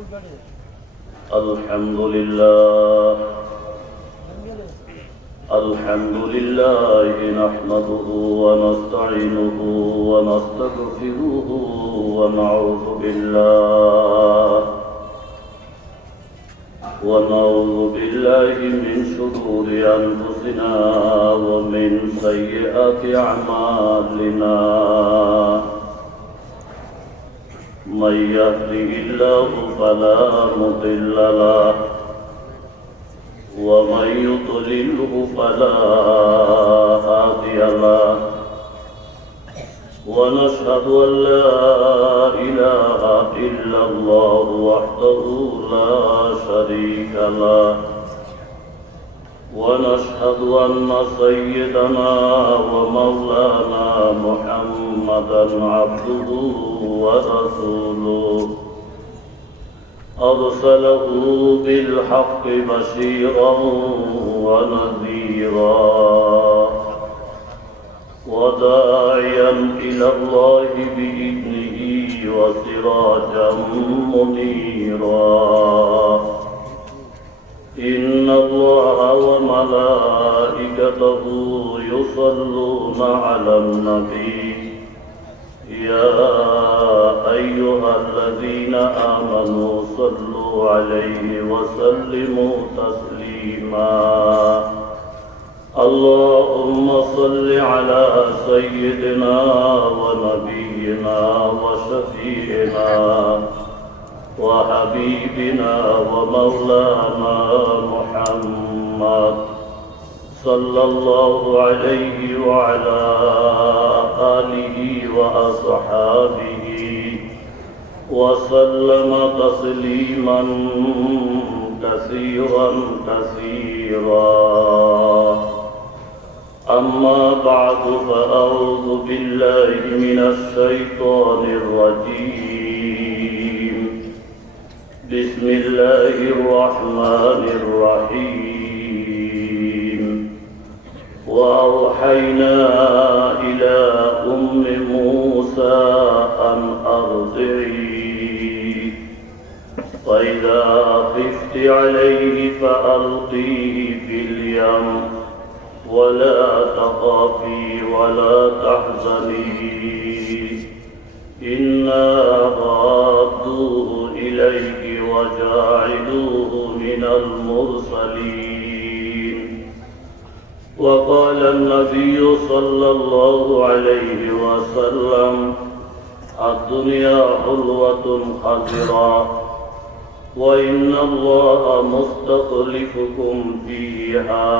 الحمد لله نحمده ونستعينه ونستغفره ونعوذ بالله من شرور أنفسنا ومن سيئات أعمالنا. من يهده الله فلا مضل له ومن يضلله فلا هادي له، ونشهد أن لا إله إلا الله وحده لا شريك له، ونشهد أن سيدنا ومولانا محمدا عبده ورسوله، أرسله بالحق بشيرا ونذيرا وداعيا إلى الله بإذنه وسراجا منيرا. إن الله وملائكته يصلون على النبي يا أيها الذين آمنوا صلوا عليه وسلموا تسليما. اللهم صل على سيدنا ونبينا وشفيعنا وحبيبنا ومولانا محمد صلى الله عليه وعلى آله وأصحابه وسلم تسليما كثيرا كثيرا. أما بعد، فأعوذ بالله من الشيطان الرجيم. بسم الله الرحمن الرحيم. وأوحينا إلى أم موسى أن أرضعيه، فإذا خفت عليه فألقيه في اليم ولا تخافي ولا تحزني، إنا رادوه إليك وجاعلوه من المرسلين. وقال النبي صلى الله عليه وسلم: الدنيا حلوة خضرا، وإن الله مستخلفكم فيها،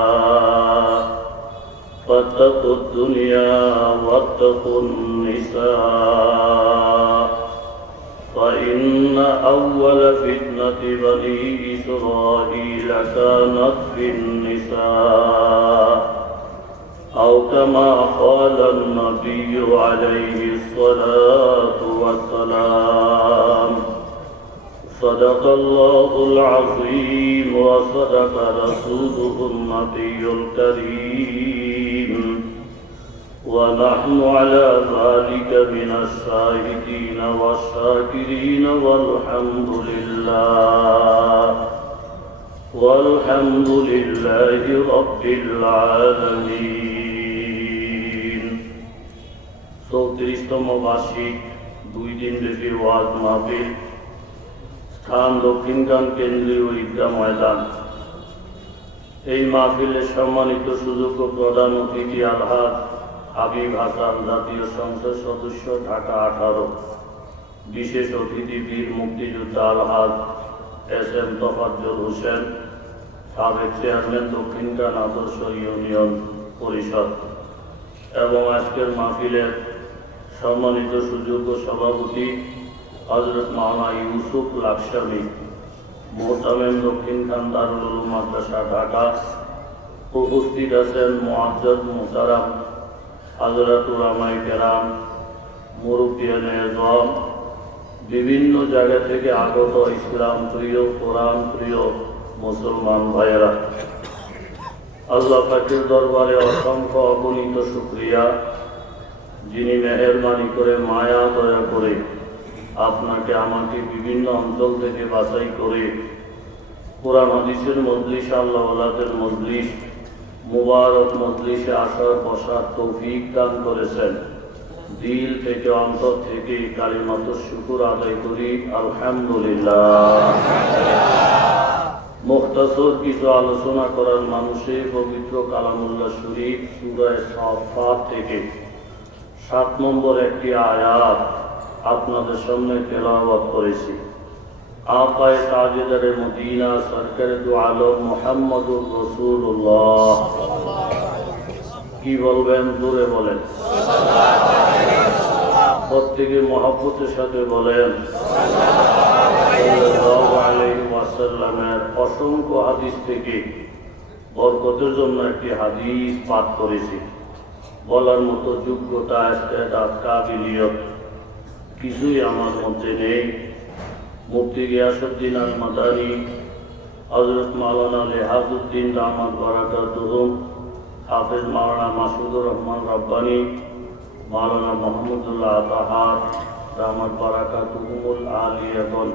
فاتقوا الدنيا واتقوا النساء، فإن أول فتنة بني إسرائيل كانت في النساء، أو كما قال النبي عليه الصلاة والسلام. صدق الله العظيم وصدق رسوله النبي الكريم، ونحن على ذلك من الشاهدين والشاكرين، والحمد لله رب العالمين। 34তম বার্ষিক 2 দিন ব্যাপী ওয়াজ মাহফিল, স্থান দক্ষিণকান কেন্দ্রীয় ঈদগাহ ময়দান। এই মাহফিলের সম্মানিত সুযোগ্য প্রধান অতিথি আলহাজ হাবিব হাসান, জাতীয় সংসদ সদস্য, ঢাকা 18। বিশেষ অতিথি বীর মুক্তিযোদ্ধা আলহাজ SM তোফাজ্জল হোসেন, সাবেক চেয়ারম্যান দক্ষিণকান আদর্শ ইউনিয়ন পরিষদ। এবং আজকের মাহফিলের সম্মানিত সুযোগ্য সভাপতি হযরত মাওলানা ইউসুফ লাকসামী, মোহতামেম দক্ষিণখান দারুল উলুম মাদ্রাসা ঢাকা। উপস্থিত আছেন মুআজ্জাজ মুহতারাম হযরত উলামায়ে কেরাম, মুরব্বিয়ানে আযম, বিভিন্ন জায়গা থেকে আগত ইসলাম প্রিয়, কোরআন প্রিয় মুসলমান ভাইয়েরা। আল্লাহ পাকের দরবারে অসংখ্য অগণিত শুকরিয়া, যিনি মেহেরবানি করে মায়া দয়া করে আপনাকে আমাকে বিভিন্ন অঞ্চল থেকে বাছাই করে কোরআন হাদিসের মজলিস, আল্লাহ ওয়ালাদের মজলিস, মুবারক মজলিসে আসার বসার তৌফিক দান করেছেন। দিল থেকে অন্তর থেকে কালিমাতুশ শুকর আদায় করি আলহামদুলিল্লাহ। মুখতাসর কিছু আলোচনা করার মানুষে পবিত্র কালামুল্লাহ শরীফ সূরা সাফফাত থেকে 7 নম্বর একটি আয়াত আপনাদের সামনে তেলাওয়াত করেছি। আকায়ে তাজদারে মদিনা সরকারে দু আলম মুহাম্মদুর রাসূলুল্লাহ। কি বলবেন? জোরে বলেন। প্রত্যেকে মহব্বতের সাথে বলেন সাল্লাল্লাহু আলাইহি ওয়াসাল্লামের অসংখ্য হাদিস থেকে বরকতের জন্য একটি হাদিস পাঠ করেছি। বলার মতো যোগ্যতা, ইস্তেদাদ, কাবিলিয়ত কিছুই আমার মধ্যে নেই। মুফতি গিয়াসউদ্দিন আল মাদানী, হযরত মাওলানা লিহাজউদ্দিন দামাত বারাকাতুহুম, হাফেজ মাওলানা মাসুদুর রহমান রব্বানী, মাওলানা মুহাম্মদুল্লাহ আতাহার দামাত বারাকাতুহুমুল আলিয়াগণ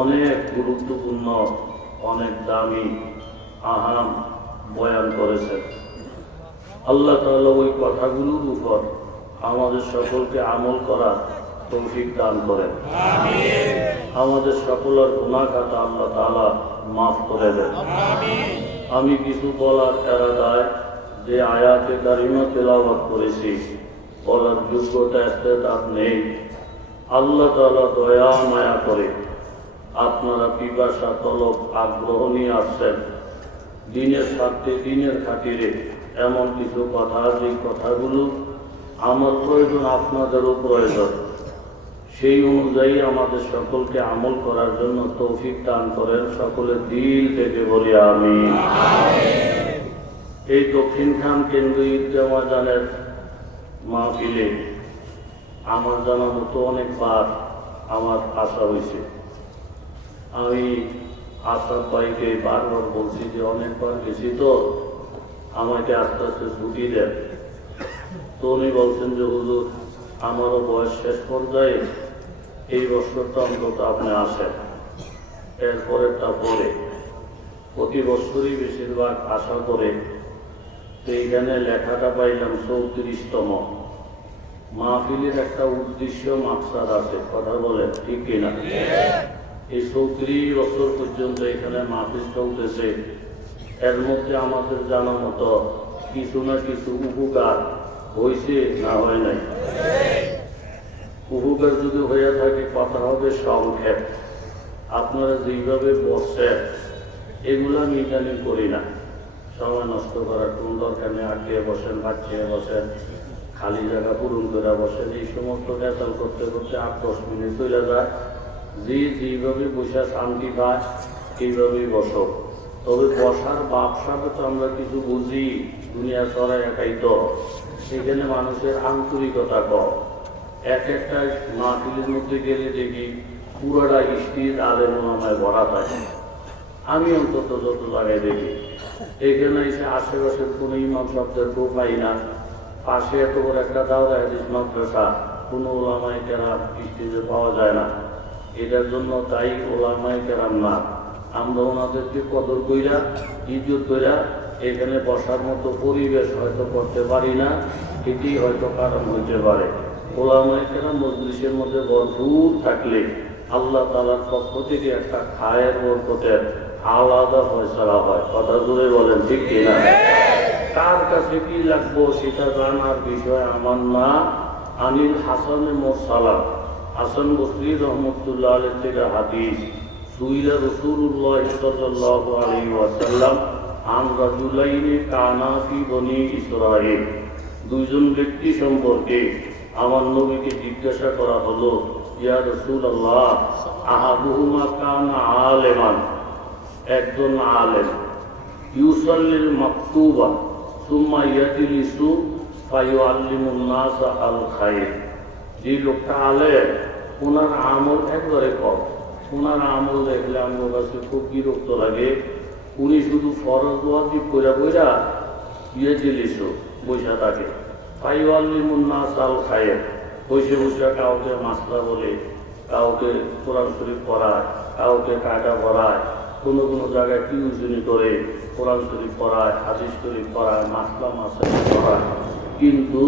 অনেক গুরুত্বপূর্ণ, অনেক দামি, আহাম বয়ান করেছেন। আল্লাহ তাআলা ওই কথাগুলোর উপর আমাদের সকলকে আমল করার তৌফিক দান করেন। আমিন। আমাদের সকলের গুনাহ খাতা আল্লাহ তাআলা মাফ করে দেন। আমিন। আমি কিছু বলার এরাদায় যে আয়াতে কারিমা তেলাওয়াত করেছি বলার যোগ্যতা ইস্তেদাদ নেই। আল্লাহ তাআলা দয়া মায়া করে আপনারা পিপাসা, তলব, আগ্রহ নিয়ে আসছেন দিনের স্বার্থে, দিনের খাতিরে এমন কিছু কথা, যে কথাগুলো আমার প্রয়োজন, আপনাদেরও প্রয়োজন। সেই অনুযায়ী আমাদের সকলকে আমল করার জন্য তৌফিক দান করেন। সকলের দিল থেকে বলি আমিন। এই দক্ষিণখান কেন্দ্রীয় ঈদগাহ ময়দানের মাহফিলে আমার জানা মতো অনেকবার আমার আসা হয়েছে। আমি আসার ভাইকে বারবার বলছি যে অনেকবার গেছি তো আমাকে আস্তে আস্তে ছুটি দেন। তো উনি বলছেন যে হুজুর আমারও বয়স শেষ পর্যায়ে, এই বছরটা অন্তত আপনি আসেন, এরপরেরটা পরে। প্রতি বছরই বেশিরভাগ আশা করে। এইখানে লেখাটা পাইলাম 34তম। মাহফিলের একটা উদ্দেশ্য, মাকসাদ আছে, কথা বলেন ঠিক কিনা? এই 34 বছর পর্যন্ত এখানে মাহফিল চলতেছে। এর মধ্যে আমাদের জানা মতো কিছু না কিছু উপকার হয়েছে, না হয় নাই? উপকার যদি হয়ে থাকে কথা হবে সংক্ষেপ। আপনারা যেইভাবে বসছেন এগুলো আমি ইদানিং করি না। সময় নষ্ট করার কোন দরকার নেই। আটকে বসেন, ভাটকে বসেন, খালি জায়গা পূরণ করে বসেন, এই সমস্ত নেতাল করতে করতে 8-10 মিনিট চলে যায়। যেইভাবে বসে শান্তি পায় এইভাবেই বসো। তবে বসার ব্যবসাটা তো আমরা কিছু বুঝি, দুনিয়া ছড়া একাই তো। সেখানে মানুষের আন্তরিকতা কম। এক একটা মাহফিলের মধ্যে গেলে দেখি পুরোটা স্টিল আলেম ওলামায় ভরা থাকে। আমি অন্তত যত জায়গায় দেখি এখানে এসে আশেপাশের কোনো ইমাম সাহেবদেরকেও পাই না। পাশে এত বড় একটা দাওরা হাদিস মাদ্রাসা, কোনো ওলামায়ে কেরাম স্টেজে পাওয়া যায় না। এটার জন্য তাই ওলামায়ে কেরাম না, আমরা ওনাদেরকে কদর কইরা, ইজ্জত কইরা এখানে বসার মতো পরিবেশ হয়তো করতে পারি না। এটি হয়তো কারণ হইতে পারে। ওলামায়ে কেরাম মজলিসের মধ্যে ভরপুর থাকলে আল্লাহ তাআলার পক্ষ থেকে একটা খায়ের বরকতের আলাদা ফয়সালা হয়। কথা জোরে বলেন ঠিক কিনা? কার কাছে কি লাগবো সেটা জানার বিষয় আমার না। আনিল হাসানে মুরসালা, হাসান বসরি রহমতুল্লাহ আলাইহি থেকে হাদিস, সুইলা রাসূলুল্লাহ সাল্লাল্লাহু আলাইহি ওয়াসাল্লাম আন রাজুলাইনি কানা ফি বনি ইসরাঈল। দুইজন ব্যক্তি সম্পর্কে আমার নবীকে জিজ্ঞাসা করা হলো, ইয়া রাসূলুল্লাহ আহাদুহুমা কানা আলেমান, একজন আলেম, ইউসাল্লিল মাকতুবা সুম্মা ইয়াজলিসু ফায়ুআল্লিমুন নাস আল খায়র। যে লোকটা আলেম, ওনার আমল একবারে কম। ওনার আমল দেখলে আমার কাছে খুব বিরক্ত লাগে। উনি শুধু ফরজ ওয়াজিব কইরা কইরা ইয়াজলিসু বসে থাকে, ফায়ুআল্লিমুন নাস আল খায়র, বসে বসে কাউকে মাসলা বলে, কাউকে কোরআন শরীফ পড়ায়, কাউকে কায়দা পড়ায়, কোনো কোনো জায়গায় টিউশনি করে কোরআন শরীফ পড়ায়, হাদিস শরীফ পড়ায়, মাসলা মাসাইল পড়ায়। কিন্তু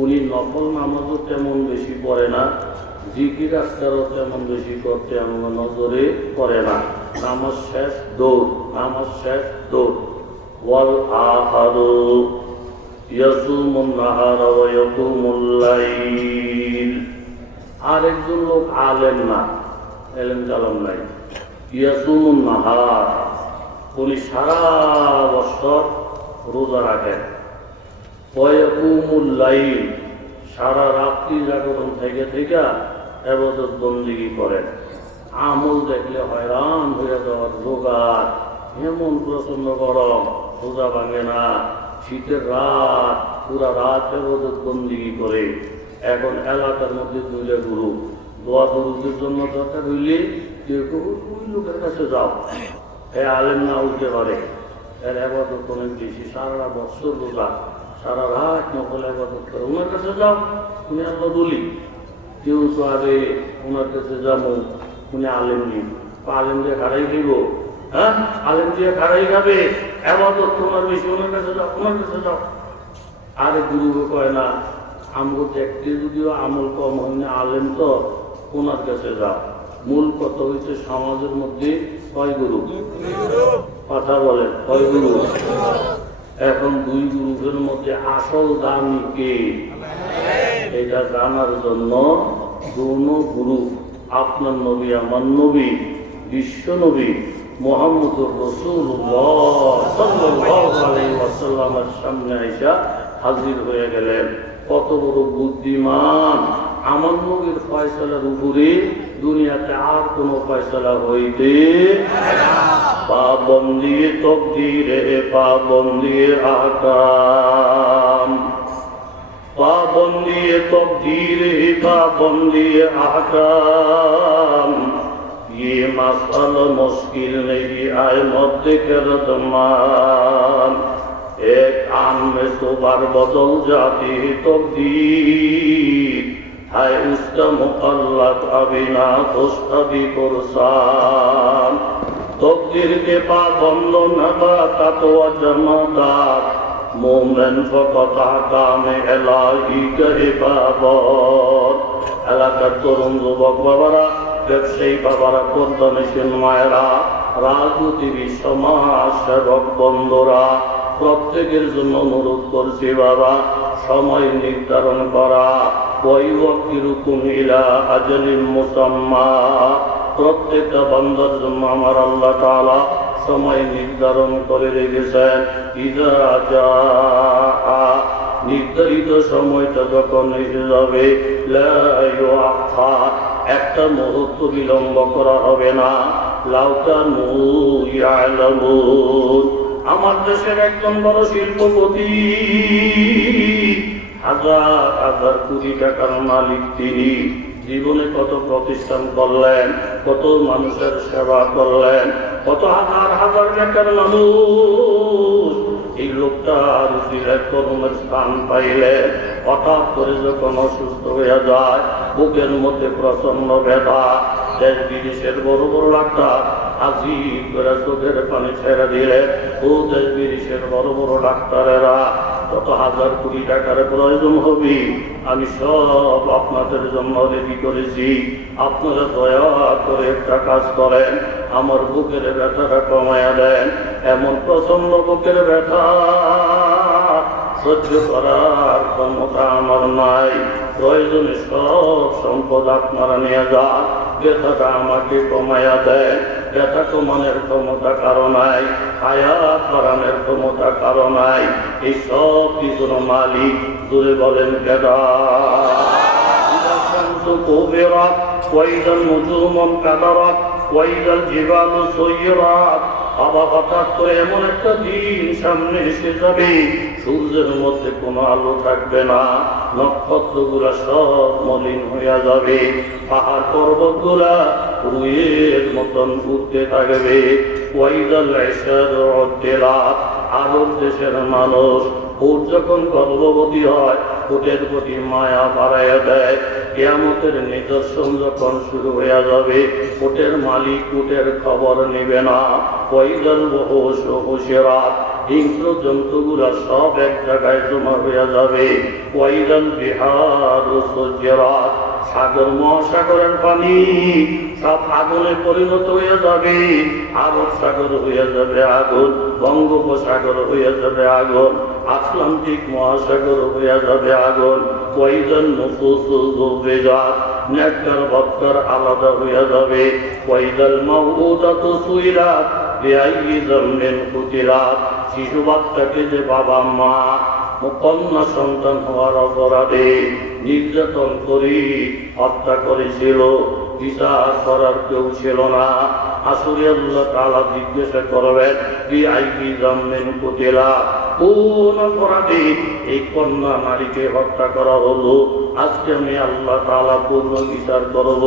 উনি নফল নামাজও তেমন বেশি পড়ে না, জিকির আজকারও তেমন বেশি করতে আমার নজরে পড়ে না। নামাজ শেষ দৌড়, নামাজ শেষ দৌড়। ওয়াল আখারু ইয়াসুমুন নাহারা ওয়া ইয়াকুমুল লাইল। আরেকজন লোক আলেম না, এলেম কালাম নাই, ইয়াসুমুন নাহার, উনি সারা বছর রোজা রাখেন, ওয়া ইয়াকুমুল লাইল, সারা রাত্রি জাগরণ থেকে ইবাদত বন্দেগী করেন। আমল দেখলে হয়রান হয়ে যাওয়ার জোগাড়, এমন প্রচন্ড গরম, রোজা ভাঙে না, শীতের রাত, পুরা রাত ইবাদত বন্দেগী করে। এখন এলাকার মধ্যে দুইটা গুরু, দোয়া গুরুদের জন্য দরকার হইলে কেউ ওই লোকের কাছে যাও, আলেম না উঠতে পারে, এর ইবাদত অনেক বেশি, সারা বছর রোজা, সারা রাত নকল ইবাদত করে, ওনার কাছে যাও, উনি আল্লাহ বলি। কেউ তো আরে ওনার কাছে যাবো, উনি আলেম নেই, আলেম দিয়ে খাড়াই খাইব, হ্যাঁ আলেম দিয়ে খাড়াই খাবে, ইবাদত তোমার বেশি, ওনার কাছে যাও, ওনার কাছে যাও। আরে গুরু কয় না, আমগো দেখতে যদিও আমল কম হয় না, আলেম তো ওনার কাছে যাও। মূল কথা হচ্ছে সমাজের মধ্যে কয় গুরু, কথা বলেন কয় গুরু। এখন দুই গ্রুপের মধ্যে আসল দামি কে, এটা জানার জন্য দোনো গ্রুপ, আপনার নবী আমার নবী বিশ্ব নবী মুহাম্মদুর রাসূলুল্লাহ সাল্লাল্লাহু আলাইহি ওয়াসাল্লামের সামনে আইসা হাজির হয়ে গেলেন। কত বড় বুদ্ধিমান! আমার নবীর ফয়সালার উপরে দুনিয়াতে আর কোন ফয়সালা হইতে পাবন্দি তকদীরে পাবন্দি আহকাম, পাবন্দি তকদীরে पाबंदी अहकाम, ये मसला मुश्किल नहीं आए मध्य कर दमान, एक आन में तो बार बदल जाती है तकदीर, है उसका मुकल्लद अभी ना खुश अभी पुरसान, तकदीर के पाबंद न बाता तो जमादात, मोमेन फकत आकाम इलाही के इबादत। এলাকার তরুণ যুবক বাবারা, ব্যবসায়ী বাবারা, পর্দানশীল মায়েরা, রাজনীতিবিদ, সমাজ সেবক বন্ধুরা, প্রত্যেকের জন্য অনুরোধ করছি বাবা, সময় নির্ধারণ করা, ওয়াইওয়াক্তিরুকুম ইলা আজালিন মুসাম্মা, প্রত্যেকটা বান্দার জন্য আমার আল্লাহ তাআলা সময় নির্ধারণ করে রেখেছেন। ইযা জাআ, নির্ধারিত সময়টা যখন এসে যাবে, লা ইউআখার, একটা মুহূর্ত বিলম্ব করা হবে না। লাউ কানু ইয়ালামুন, আমার দেশের একজন বড় শিল্পপতি, হাজার হাজার কোটি টাকার মালিক, তিনি জীবনে কত প্রতিষ্ঠান করলেন, কত মানুষের সেবা করলেন, কত হাজার হাজার বেকার মানুষ। এই লোকটা রুজির কর্মের স্থান পাইলে হঠাৎ করে যখন অসুস্থ হয়ে যায়, বুকের মধ্যে প্রচন্ড ব্যথা, দেশ বিদেশের বড় বড় ডাক্তার আজিব করে চোখের পানি ছেড়ে দিলে, ও দেশ বিদেশের বড় বড় ডাক্তারেরা কত হাজার কোটি টাকার প্রয়োজন হবে, আমি সব আপনাদের জন্য রেডি করেছি, আপনারা দয়া করে একটা কাজ করেন, আমার বুকের ব্যথাটা কমায়া দেন। এমন প্রচন্ড বুকের ব্যথা সহ্য করার ক্ষমতা আমার নাই, প্রয়োজনে সব সম্পদ আপনারা নিয়ে যান, ব্যথাটা আমাকে কমায়া দেন। ব্যথা কমানোর ক্ষমতা কারো নাই, হায়াত বাড়ানোর ক্ষমতা কারো নাই, এই সব কিছুর মালিক জোরে বলেন কেডা? ইযা শামসু কুবিরাত ওয়া ইযাল নুজুমু কাদারাত ওয়া ইযাল জিবালু সুয়িরাত, আবার হঠাৎ করে এমন একটা দিন সামনে এসে যাবে, সূর্যের মধ্যে কোনো আলো থাকবে না, নক্ষত্রগুলা সব মলিন হইয়া যাবে, পাহাড় পর্বতগুলা রুইয়ের মতন ঘুরতে থাকবে। ওয়াইদাল ইশারু উদ্দিলাত, আরব দেশের মানুষ ওর যখন গর্ভবতী হয়, ওদের প্রতি মায়া বাড়াইয়া দেয়, কিয়ামতের নিদর্শন যখন শুরু হয়ে যাবে, উটের মালিক উটের খবর নেবে না। ওয়াইদাল ওহুশু হুশিরাত, হিংস্র জন্তুগুলা সব এক জায়গায় জমা হয়ে যাবে। ওয়াইদাল বিহারু সুজিরাত, সাগর মহাসাগরের পানি সব আগুনে পরিণত হয়ে যাবে। আরব সাগর হয়ে যাবে আগুন, বঙ্গোপসাগর হয়ে যাবে আগুন, আটলান্টিক মহাসাগর হয়ে যাবে আগুন। ওয়াইদান নুফুসু যুবিজাত, নেককার বদকার আলাদা হয়ে যাবে। ওয়াইদাল মাউউদাতু সুইলাত বিআইয়ি যামবিন কুতিলাত, শিশু বাচ্চাকে যে বাবা মা কন্যা সন্তান হওয়ার অপরাধে নির্যাতন করি হত্যা করেছিল, বিচার করার কেউ ছিল না। আসলে আল্লাহ তাআলা জিজ্ঞাসা করবেন, বিআইয়ি যামবিন কুতিলাত, কোন অপরাধে এই কন্যা নারীকে হত্যা করা হলো? আজকে আমি আল্লাহ তাআলা পূর্ণ বিচার করব।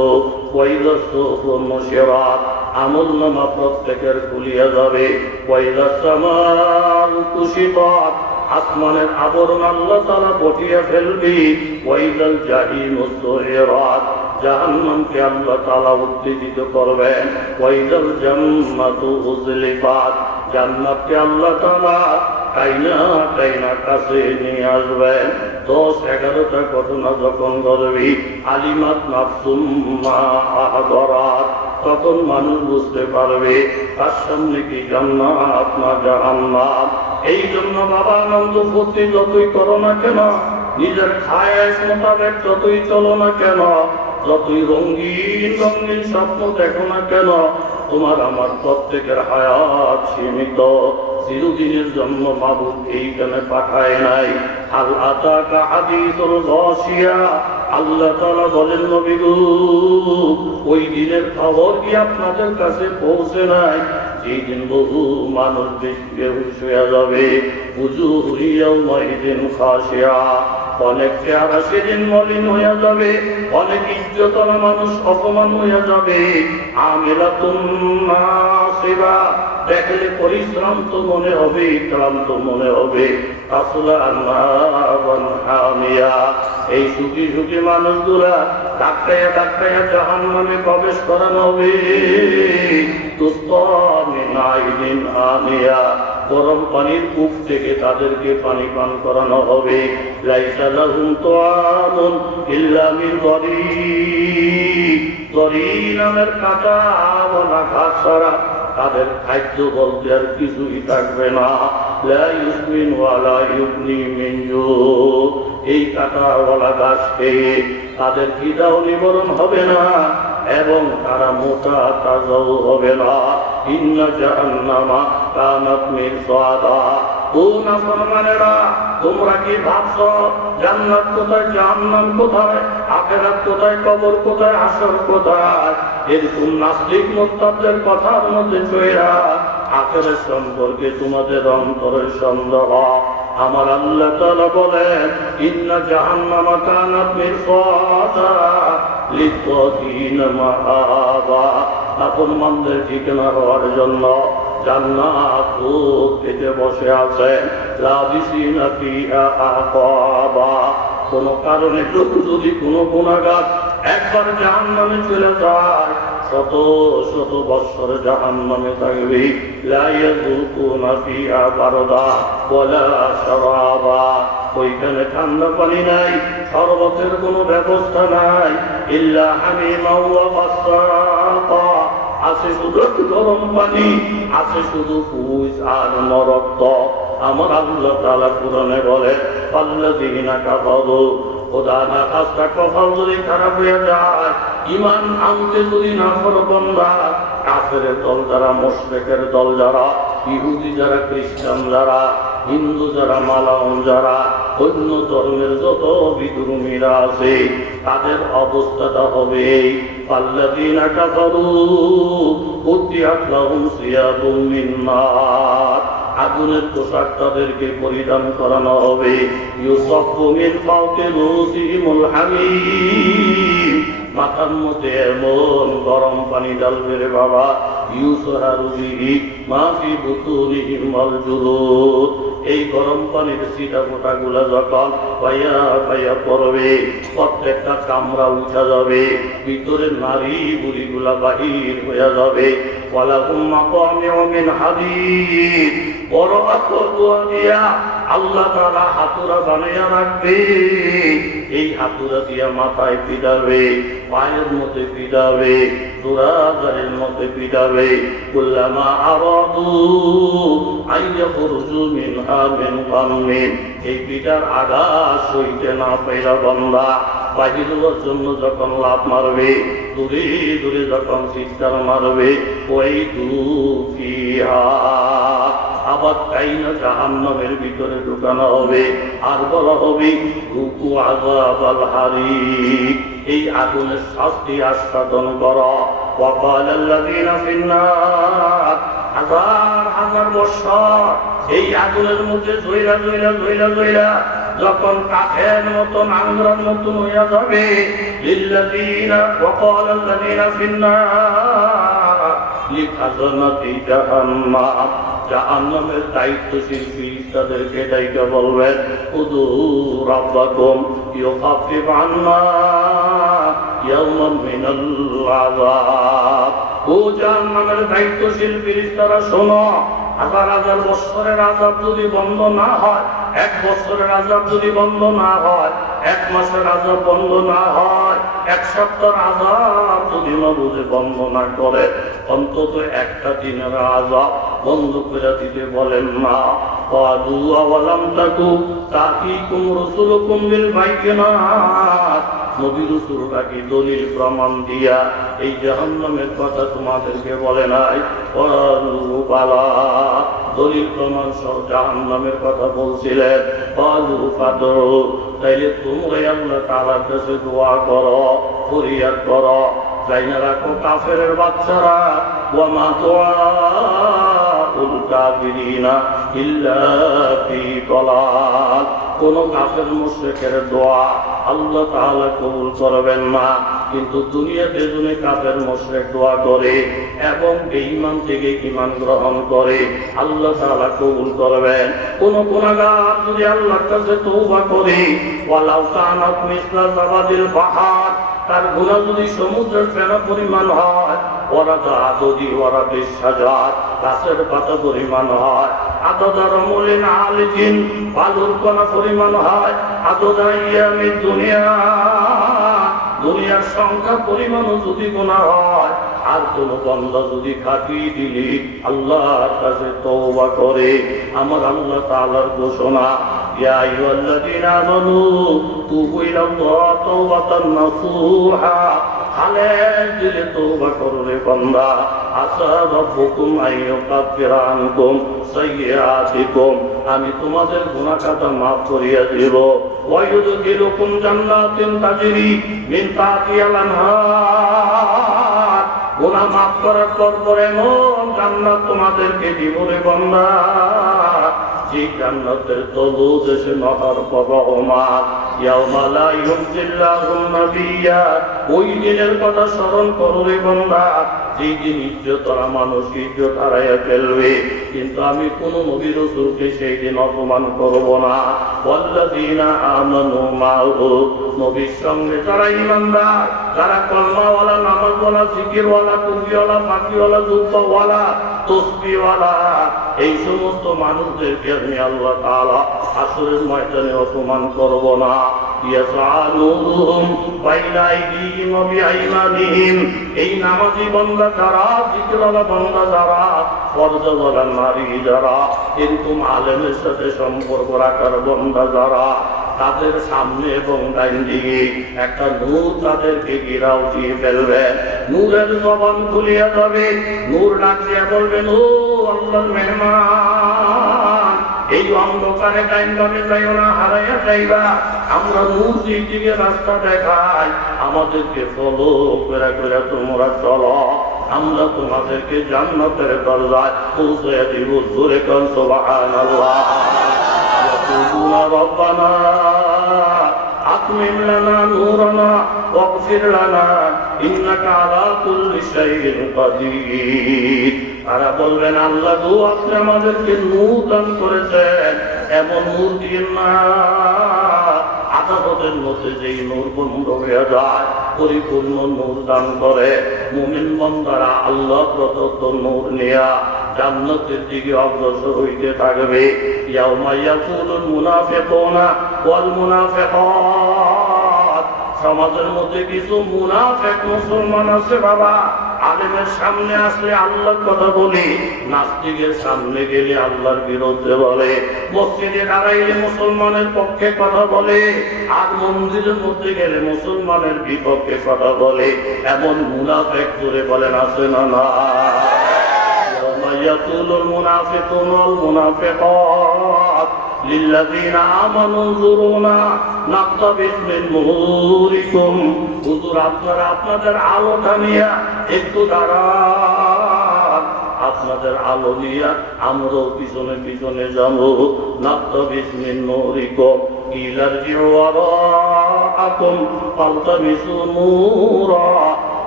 ওয়াইদাস সুহুফু নুশিরাত, আমলনামা প্রত্যেকের খুলিয়া যাবে। ওয়াইদাস সামাউ কুশিতাত, আসমানের আবরণ আল্লাহ তাআলা বটিয়ে ফেলবি। ওয়াইদাল জাহিমু সুইরাত, জাহান্নামকে আল্লাহ তাআলা উত্তেজিত করবেন। ওয়াইদাল জান্নাতু উজলিফাত, জান্নাতকে আল্লাহ তাআলা কাইনা কাইনা কাছে নিয়ে আসবেন। 10-11টা ঘটনা যখন ঘটবে, আলিমাত নাফসুম মা আহদারাত, তখন মানুষ বুঝতে পারবে তার সামনে কি জান্নাত না জাহান্নাম। এই জন্য বাবা আনন্দ ফুর্তি যতই করো না কেন, নিজের খায়েশ মোতাবেক যতই চলো না কেন, যতই রঙিন রঙিন স্বপ্ন দেখো না কেন, তোমার আমার প্রত্যেকের হায়াত সীমিত। চিরদিনের জন্য মাবুদ এইখানে পাঠায় নাই। আল আতাকা হাদিসুল গাশিয়া, আল্লাহ তাআলা বলেন নবী গো, ওই দিনের খবর কি আপনাদের কাছে পৌঁছে নাই? যেই দিন বহু মানুষ বেহুশ হয়ে যাবে। উজুহু ইয়াওমাইদিন খাশিয়া, অনেক চেহারা সেদিন মলিন হয়ে যাবে, অনেক ইজ্জতওয়ালা মানুষ অপমান হয়ে যাবে। আমিলাতুন নাসিবা, দেখলে পরিশ্রান্ত মনে হবে, ক্লান্ত মনে হবে। তাসলা নারান হামিয়া, এই সুখী সুখী মানুষগুলা ডাক্তাইয়া ডাক্তাইয়া জাহান্নামে প্রবেশ করানো হবে। তুসকা মিন আইনিন আনিয়া, গরম পানির কূপ থেকে তাদেরকে পানি পান করানো হবে। লাইসা লাহুম তুআমুন ইল্লা মিন দরিক, দরিক নামের কাঁচা বলা ঘাস ছাড়া তাদের খাদ্য বলতে আর কিছুই থাকবে না। লা ইউসমিন ওয়ালা ইউগনি মিন জু, এই কাঁটাওয়ালা ঘাস খেয়ে তাদের খিদাও নিবারণ হবে না এবং তারা মোটা তাজাও হবে না। ইন্না জাহান্নামা কানাত মিরসাদা, ও নাফরমানেরা, তোমরা কি ভাবছো জান্নাত কোথায় জাহান্নাম কোথায়, আখিরাত কোথায়, কবর কোথায়, হাসর কোথায়? এরকম নাস্তিক মুরতাদদের কথার মধ্যে চৈরা আখিরাত সম্পর্কে তোমাদের অন্তরের সন্দেহ। আমার আল্লাহ তাআলা বলেন, ইন্না জাহান্নামা কানাত মিরসাদা লিত্তাগিনা মাআবা, নাফরমানদের ঠিকানা হওয়ার জন্য জান্নাত পেতে বসে আছে। লাবিসিনা ফিহা আহকাবা, কোন কারণে যদি কোনো গুনাহগার একবার জাহান্নামে চলে যায়, শত শত বৎসর জাহান্নামে থাকবে। লা ইয়াযুকুনা ফিহা বারদা ওয়ালা শারাবা, ওইখানে ঠান্ডা পানি নাই, শরবতের কোনো ব্যবস্থা নাই। ইল্লা হামিমা ওয়া গাসসাকা, আছে শুধু গরম পানি, আছে শুধু পুজ আর নরক্ত। আমার আল্লাহ তাআলা কুরআনে বলেন, আল্লাযীনা কাফারু, খোদা না খাস্তা কপাল যদি খারাপ হয়ে যায়, ঈমান আনতে যদি না পারো বান্দা, কাফেরের দল যারা, মুশরিকের দল যারা, ইহুদি যারা, খ্রিস্টান যারা, হিন্দু যারা, মালাউন যারা, অন্য ধর্মের যত বিধর্মীরা আছে, তাদের অবস্থাটা হবে আল্লাযীনা কাফারু ফুতিহাত লাহুম সিয়াবুম মিন নার, আগুনের পোশাক তাদেরকে পরিধান করানো হবে। ইউসাফু মিন ফাওকি রুসিহিমুল হামীম, মাথার মধ্যে এমন গরম পানি ঢালবে রে বাবা, ইউসহারু বিহি মা ফি বুতুনিহিম ওয়াল জুলুদ। এই গরম পানির ছিটা ফোঁটা গুলা যখন পাইয়া পাইয়া পড়বে, প্রত্যেকটা কামড়া উঠা যাবে, ভিতরে নারী বুড়ি গুলা বাহির হইয়া যাবে। ওয়ালাহুম মাকামিউ মিন হাদীদ, বড় আকর দোয়া দিয়া আল্লাহ তাআলা হাতুড়া বানাইয়া রাখবে। এই হাতুড়া দিয়া মাথায় পিটাবে, পায়ের মধ্যে পিটাবে, দুরাজারের মধ্যে পিটাবে। কুল্লামা আরাদু আইয়া খুরুজু মিনহা মিন গাম্মিন, এই পিটার আঘাত সইতে না পাইরা বান্দা বাহির হওয়ার জন্য যখন লাফ মারবে, দূরে দূরে যখন চিৎকার মারবে, ওই ফিহা, আবার তাই না জাহান্নামের ভিতরে ঢুকানো হবে। আর বলা হবে রুকু আযাবাল হারিক, এই আগুনের শাস্তি আস্বাদন করো। ওয়াকাল আল্লাযীনা ফিন্নার, হাজার হাজার বছর এই আগুনের মধ্যে জ্বইলা জ্বইলা জ্বইলা জ্বইলা যখন কাঠের মতন আঙ্গুরের মতন হইয়া যাবে, লিল্লাযীনা ওয়াকাল আল্লাযীনা ফিন্নার লিখাজনাতি জাহান্নাম, জাহান্নামের দায়িত্বশীল ফেরেশতাদেরকে ডাইকা বলবেন, উদু রাব্বাকুম ইউখাফিফ আন্না ইয়াওমান মিনাল আযাব। ও জাহান্নামের দায়িত্বশীল ফেরেশতারা শোনো, হাজার হাজার বছরের আযাব যদি বন্ধ না হয়, এক বছরের আযাব যদি বন্ধ না হয়, এক মাসের আযাব বন্ধ না হয়, এক সপ্তাহের আযাব যদি নবুঝে বন্ধ না করে, অন্তত একটা দিনের আযাব বন্ধ করে দিতে বলেন না। ক্বালু আওয়ালাম তাকু তা'তিকুম রাসূলুকুম বিল বাইয়িনাত, নবী রাসূলরা কি দলিল প্রমাণ দিয়া এই জাহান্নামের কথা তোমাদেরকে বলে নাই? ক্বালু বালা, দলিল প্রমাণ সহ জাহান্নামের কথা বলছিলেন। ক্বালু ফাদউ, তাইলে তোমরা আল্লাহ তাআলার কাছে দোয়া করো, ফরিয়াদ করো। জাইনা রাখো কাফেরের বাচ্চারা, ওয়া মা দুআউল কাফিরিনা ইল্লা ফি দালাল, কোন কাফের মুশরিকের দোয়া আল্লাহ তাআলা কবুল করবেন না। কিন্তু দুনিয়াতে যদি কাফের মুশরিক দোয়া করে এবং বেঈমান থেকে ঈমান গ্রহণ করে, আল্লাহ তাআলা কবুল করবেন। কোন গুনাহগার যদি আল্লাহর কাছে তওবা করে, ওয়ালাউ কানাত মিসলা যাবাদিল বাহার, তার গুনাহ যদি সমুদ্রের ফেনা পরিমাণ হয়, ওরা যদি ওরা বিশ্বাজার গাছের পাতা পরিমাণ হয়, আদাদার আমলিন আলিজিন বালুর কণা পরিমাণ হয়, আদাদা ইয়ামি দুনিয়া, দুনিয়ার সংখ্যা পরিমাণও যদি গুনাহ হয়, আর কোন বান্দা যদি খাটিয়ে দিলি আল্লাহর কাছে তওবা করে, আমার আল্লাহ তাআলার ঘোষণা, ইয়া আইয়ুহাল্লাযীনা আমানু তুবু ইলাল্লাহি তাওবাতান নাসুহা, খালেস দিলে তওবা করো রে বান্দা, আসা রাব্বুকুম আইয়ুকাফিরা আনকুম সাইয়্যাতিকুম, আমি তোমাদের গুনাহ খাতা মাফ করিয়া দেব। ওয়া ইউদখিলুকুম জান্নাতিন তাজরি মিন তাহতিহাল আনহার, গুনাহ মাফ করার পর এমন জান্নাত তোমাদেরকে দিব রে বান্দা, যে জান্নাতের তলদেশে নহর প্রবাহমান। ইয়াউমা লা ইউযিল্লাহুন নাবিয়্যা, ওই দিনের কথা স্মরণ করো রে বান্দা, যেই দিন ইজ্জতরা মানুষ ইজ্জত হারাইয়া ফেলবে, কিন্তু আমি কোন নবী রাসূলকে সেই দিন অপমান করব না। ওয়াল্লাযীনা আমানু মা'হু, নবীর সঙ্গে যারা ঈমানদার, যারা কলমাওয়ালা, নামাজওয়ালা, জিকিরওয়ালা, টুপিওয়ালা, পাখিওয়ালা, জুব্বাওয়ালা, তসবিহওয়ালা, এই সমস্ত মানুষদেরকে আমি আল্লাহ তাআলা হাসরের ময়দানে অপমান করব না। ইয়াসআলুহুম বাইনা আইদিহিম ওয়া বিআইমানিহিম, এই নামাজি বান্দা যারা, জিকিরওয়ালা বান্দা যারা, ফরজওয়ালা নারী যারা, এরকম আলেমের সাথে সম্পর্ক রাখার বান্দা যারা, তাদের সামনে এবং ডাইন দিকে একটা নূর তাদেরকে ঘেরাও দিয়ে ফেলবে। নূরের জবান খুলিয়া যাবে, নূর ডাক দিয়া বলবে, ও আল্লাহর মেহমান, এই অন্ধকারে ডাইন বামে যাইও না, হারাইয়া যাইবা। আমরা নূর যেই দিকে রাস্তা দেখাই, আমাদেরকে ফলো করে করে তোমরা চলো, আমরা তোমাদেরকে জান্নাতের দরজায় পৌঁছে দিব। জোরে কান সুবহানাল্লাহ। ইয়াকুলুনা রব্বানা আতমিম লানা নূরানা واغفر لنا إنك على كل شيء قدير তারা বলবেন আল্লাহ গো আপনি আমাদেরকে নূর দান করেছেন এমন নূর দিন না আদালতের মধ্যে যেই নূর বন্ধ হয়ে যায় পরিপূর্ণ নূর দান করে মুমিন বান্দারা আল্লাহ প্রদত্ত নূর নিয়া জান্নাতের দিকে অগ্রসর হইতে থাকবে ইয়াউমা ইয়াকুলুল মুনাফিকুনা ওয়াল মুনাফিকাত সমাজের মধ্যে কিছু মুনাফিক মুসলমান আছে বাবা আলেমের সামনে আসলে আল্লাহর কথা বলে নাস্তিকের সামনে গেলে আল্লাহর বিরুদ্ধে বলে মসজিদে দাঁড়াইলে মুসলমানের পক্ষে কথা বলে আর মন্দিরের মধ্যে গেলে মুসলমানের বিপক্ষে কথা বলে এমন মুনাফিক জোরে বলেন আছে না না يقول المنافقون والمنافقات للذين آمنوا انظرونا نقتبس من نوركم হুজুর আপনারা আপনাদের আলোটা নিয়ে একটু দাঁড়ান আপনাদের আলো নিয়ে আমরাও পিছনে পিছনে যাবো نقتبس من نوركم ارجعوا وراءكم فالتمسوا نورا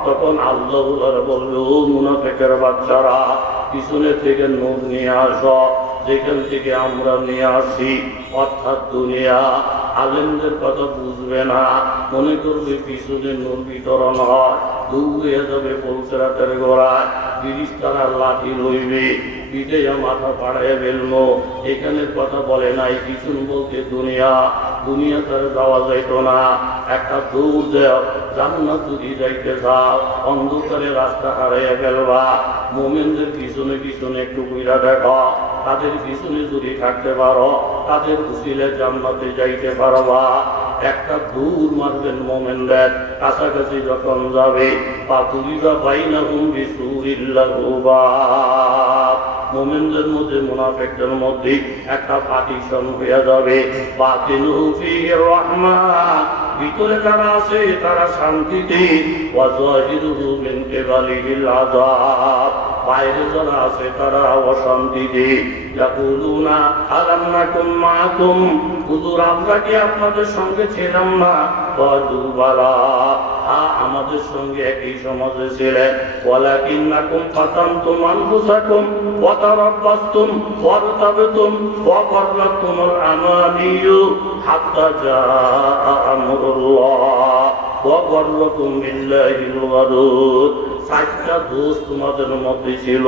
তখন আল্লাহ বলবে ও মুনাফিকের বাচ্চারা পিছনে থেকে নূর নিয়ে আসো যেখান থেকে আমরা নিয়ে আসি অর্থাৎ দুনিয়া আলেমদের কথা বুঝবে না মনে করবে পিছনে নূর বিতরণ হয় দৌড়ে যাবে পৌঁছরাতের গোড়ায় ফিরিস্তারা লাঠি লইবে পিঠে মাথা পাড়ায় ফেলবো এখানের কথা বলে নাই পিছন বলতে দুনিয়া দুনিয়া তার যাওয়া যাইত না একটা দৌড় দেও জান্নাত যদি যাইতে যাও অন্ধকারে রাস্তা হারাইয়া ফেলবা মুমিনদের পিছনে পিছনে একটু কইরা দেখো তাদের পিছনে যদি থাকতে পারো তাদের উসিলে জান্নাতে যাইতে পারবা একটা দৌড় মারবেন মুমিনদের কাছাকাছি যখন যাবে পাতুরিবা বাইনাহুম বিসুরিল্লাহু বাব মুমিনদের মধ্যে মুনাফিকদের মধ্যে একটা পার্টিশন হয়ে যাবে বাতিনুহু ফিহির রাহমা ভিতরে যারা আছে তারা শান্তিতে ওয়া যাহিরুহু মিন কিবালিহিল আযাব বাইরে যারা আছে তারা অশান্তিতে ইয়াকুলুনা আলাম নাকুম মাকুম হুজুর আমরা কি আপনাদের সঙ্গে ছিলাম না ক্বালু বালা আমাদের সঙ্গে একই সমাজে ছিলেন ওয়ালাকিন্নাকুম ফাতানতুম আনফুসাকুম ওয়া তারাব্বাসতুম ওয়া তাবতুম ওয়া qarratumul আমানিয়ু হাত্তা জাআ আমরুল্লাহ ওয়া গররাকুম বিল্লাহিল গারুর সাতটা দোষ তোমাদের মধ্যে ছিল